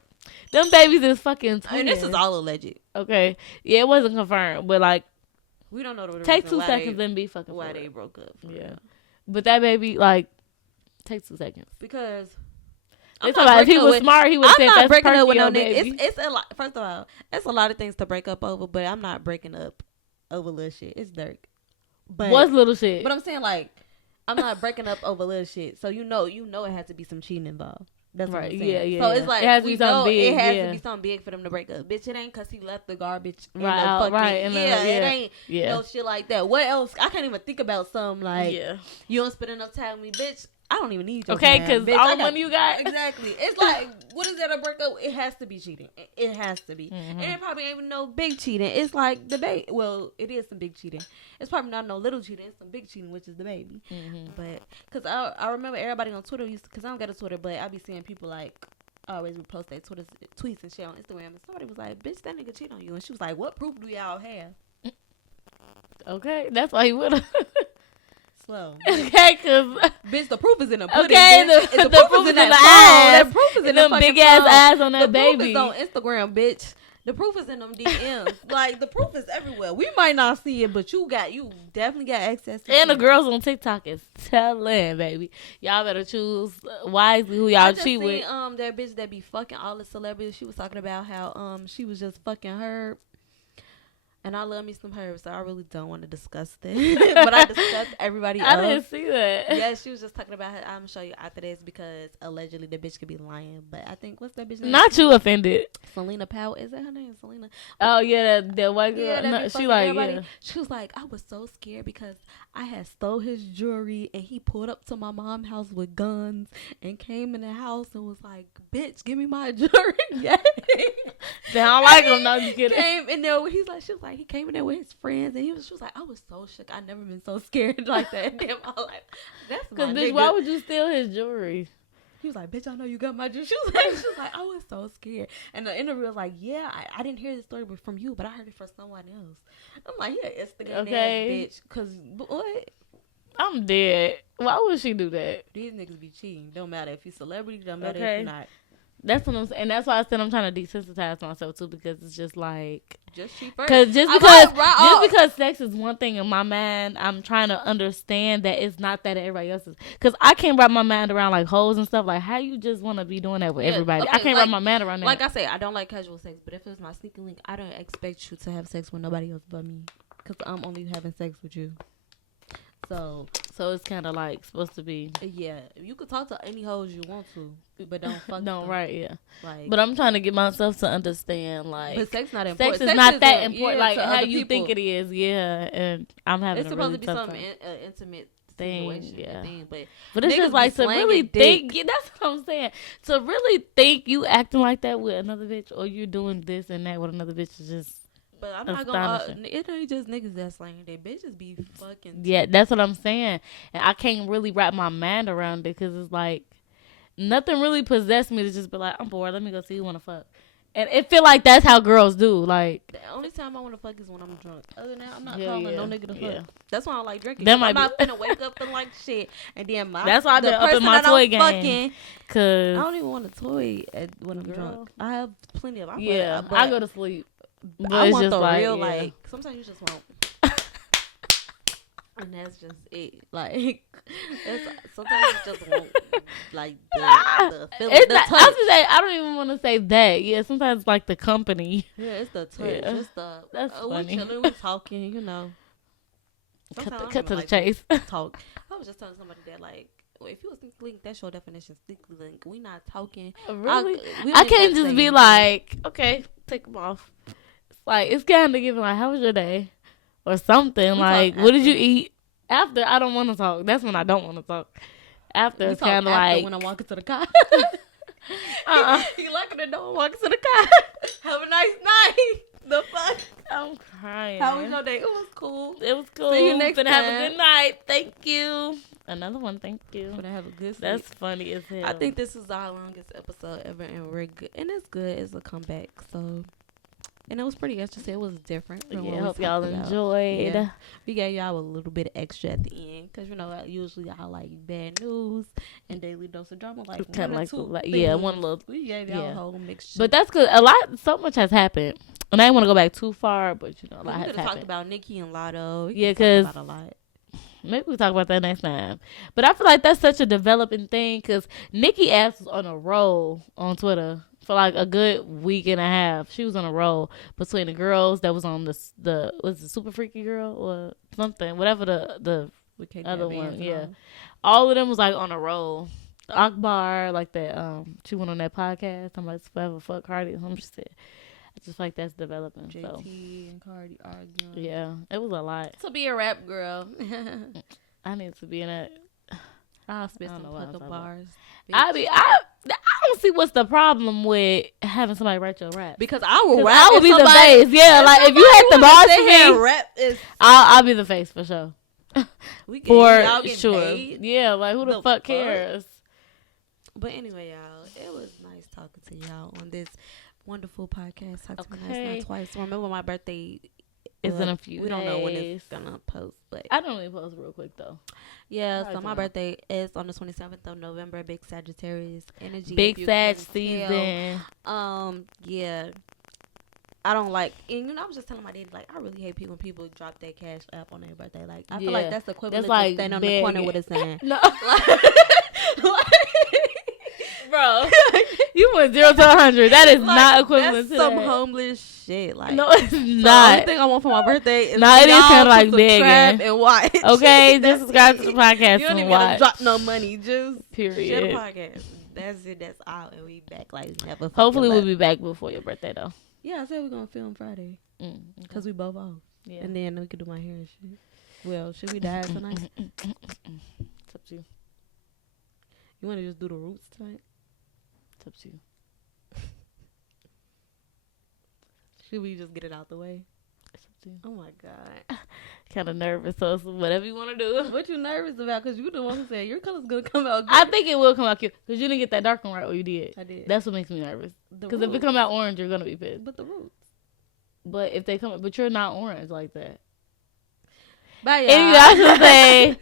Them babies is fucking twins. And this is all alleged. Okay, yeah, it wasn't confirmed, but like. We don't know the take 2 seconds and be fucking why they broke up. Yeah, but that baby like take 2 seconds because if he was smart, he would say that's breaking up with no nigga. It's a lot. First of all, it's a lot of things to break up over, but I'm not breaking up over little shit. It's Dirk. But what's little shit? But I'm saying like I'm not breaking up over little shit. So you know it has to be some cheating involved. That's right. Yeah. So it's like it has to be something big. It has to be something big for them to break up. Bitch, it ain't because he left the garbage. It ain't no shit like that. What else? I can't even think about something like you don't spend enough time with me, bitch. I don't even need your time. Okay, because all the money you got. Exactly. It's like, what is that a breakup? It has to be cheating. It has to be. And it probably ain't even no big cheating. It's like the baby. Well, it is some big cheating. It's probably not no little cheating. It's some big cheating, which is the baby. But, because I remember everybody on Twitter because I don't got a Twitter, but I be seeing people like, always repost their tweets and shit on Instagram. And somebody was like, bitch, that nigga cheat on you. And she was like, what proof do y'all have? Okay, that's why he would have. Slow. Okay, cause bitch, the proof is in the pudding. Okay, the proof is in the eyes. The proof is in them big ass eyes on that baby. The proof is on Instagram, bitch. The proof is in them DMs. Like the proof is everywhere. We might not see it, but you definitely got access to it. And the girls on TikTok is telling, baby. Y'all better choose wisely who y'all cheat with. That bitch that be fucking all the celebrities. She was talking about how she was just fucking her. And I love me some her, so I really don't want to discuss that. But I discussed everybody else. I didn't see that. Yeah, she was just talking about her. I'm gonna show you after this because allegedly the bitch could be lying. But I think what's that bitch name? Not you offended. Selena Powell. Is that her name? Selena. Oh yeah, that white girl. Yeah, that No, be she fucking like everybody. yeah. She was like, I was so scared because I had stole his jewelry and he pulled up to my mom's house with guns and came in the house and was like, bitch, give me my jewelry. Yeah. They don't like him. No, just kidding. Came in there. She was like, he came in there with his friends and she was like, I was so shook. I never been so scared like that in my life. That's my Cause bitch, nigga. why would you steal his jewelry? He was like, bitch, I know you got my jewelry. She was like, I was so scared. And the interview was like, yeah, I didn't hear the story from you, but I heard it from someone else. I'm like, yeah, it's the Okay. bitch. Cause what? I'm dead. Why would she do that? These niggas be cheating. Don't matter if you celebrity. Don't matter if you're not. That's what I'm saying. And that's why I said I'm trying to desensitize myself too, because it's just like just cheat first. Cause just because sex is one thing in my mind, I'm trying to understand that it's not that in everybody else's. Cause I can't wrap my mind around like hoes and stuff. Like how you just want to be doing that with everybody? Okay, I can't wrap my mind around that. Like I say, I don't like casual sex, but if it's my sneaky link, I don't expect you to have sex with nobody else but me, cause I'm only having sex with you. So it's kind of like supposed to be. Yeah, you could talk to any hoes you want to, but don't fuck. No, them. right? Yeah. Like, but I'm trying to get myself to understand, like, but sex not important. Sex is not that important, yeah, like how you people. think it is. Yeah, and I'm having. It's a supposed really to be tough something time. intimate Thing, situation, yeah. thing, but it's just like to really think. Yeah, that's what I'm saying. To really think you acting like that with another bitch, or you doing this and that with another bitch is just. But I'm not gonna. It ain't just niggas that's slaying. They bitches be fucking. Yeah, that's what I'm saying, and I can't really wrap my mind around it because it's like nothing really possessed me to just be like, I'm bored. Let me go see who wanna fuck, and it feel like that's how girls do. Like the only time I wanna fuck is when I'm drunk. Other than that, I'm not calling no nigga to fuck. Yeah. That's why I don't like drinking. I'm not finna wake up and like shit, and then that's why I've been up in my toy game. Cause I don't even want a toy when I'm drunk. I have plenty of. I go to sleep. But I want the like, real like. Sometimes you just want, and that's just it. Like sometimes you just want like the feeling. The touch. I don't even want to say that. Yeah, sometimes it's like the company. Yeah, it's the touch. Yeah. It's the that's funny. We chilling, we talking. You know. Cut to the chase. Talk. I was just telling somebody that like. If you was sneaky link, that's your definition. Sneaky link. We not talking. Really? I can't just be like, okay, take them off. Like, it's kind of giving, like, how was your day? Or something. Like, what did you eat? After, I don't want to talk. That's when I don't want to talk. After, it's kind of like. When I'm walking to the car. You locking the door, walking to the car. Have a nice night. The fuck? I'm crying. How was your day? It was cool. It was cool. See you next time. Have a good night. Thank you. Another one, thank you. But I have a good sleep. That's funny as hell. I think this is our longest episode ever, and we're good. And it's good. It's a comeback, so. And it was pretty interesting. It was different. Yeah, I hope y'all enjoyed. Yeah. We gave y'all a little bit of extra at the end. Because, you know, usually I like bad news and daily dose of drama. Like, kind of like one little. We gave y'all a whole mixture. But that's good. So much has happened. And I didn't want to go back too far, but, you know, a lot has happened. We could have talked about Nicki and Lotto. Yeah, because. Maybe we'll talk about that next time. But I feel like that's such a developing thing because Nicki ass was on a roll on Twitter for like a good week and a half. She was on a roll between the girls that was on the was the Super Freaky Girl or something, whatever the other one. Yeah, all of them was like on a roll. Akbar, like that. She went on that podcast. I'm like, forever fuck Cardi. Or something she said. I just like that's developing. JT so. and Cardi arguing. Yeah, it was a lot. To be a rap girl. I need to be in it. I'll spit some fucking bars. I don't see what's the problem with having somebody write your rap. Because I will rap. I would be the face. Yeah, like if you had the bars for me, rap is. I'll be the face for sure. For sure. Paid. Yeah, like who the fuck cares? But anyway, y'all, it was nice talking to y'all on this wonderful podcast. Talk to me not twice. Remember, my birthday is in a few days. We don't know when it's gonna post, but I normally post real quick though. Yeah, so my birthday is on the 27th of November. Big Sagittarius energy. Big Sag season. Yeah. I don't like, and you know, I was just telling my daddy, like, I really hate when people drop their cash app on their birthday. Like, I feel like that's the equivalent to like standing on the corner with a sign. No. Bro, you went 0 to 100. That is not equivalent to some that. homeless shit. Like, no, it's so the not. only thing I want for my birthday is Nah, it is y'all kinda to like subscribe begging. and watch. Okay, That's just subscribe to it. the podcast You don't and even gotta watch. drop no money. Just share the Period. podcast. That's it. That's all. And we back like never. Hopefully, we'll left. be back before your birthday, though. Yeah, I said we're gonna film Friday because we both off. Yeah. And then we could do my hair and shit. Well, should we die tonight? It's up to you. You want to just do the roots tonight? It's up to you. Should we just get it out the way? It's up to you. Oh my god. Kind of nervous, so it's whatever you want to do. What you nervous about? Because you the one who said your color's gonna come out good. I think it will come out cute because you didn't get that dark one right, or you did. I did. That's what makes me nervous. The Because if it roots. come out orange, you're gonna be pissed. But the roots. But if they come, but you're not orange like that. Bye, y'all. Anyway, I was gonna say,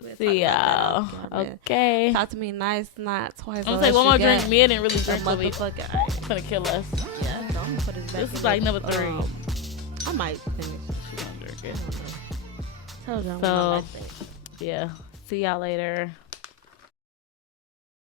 We'll talk see about y'all. that off camera. Okay. Talk to me nice, not twice. I'm gonna take one more drink. Mia didn't really drink with me. Motherfucker. It's gonna kill us. Yeah, don't put this back. This in is like the- number 3. I might finish. She don't drink I it. don't know. Told y'all I'm So- not like that. Yeah. See y'all later.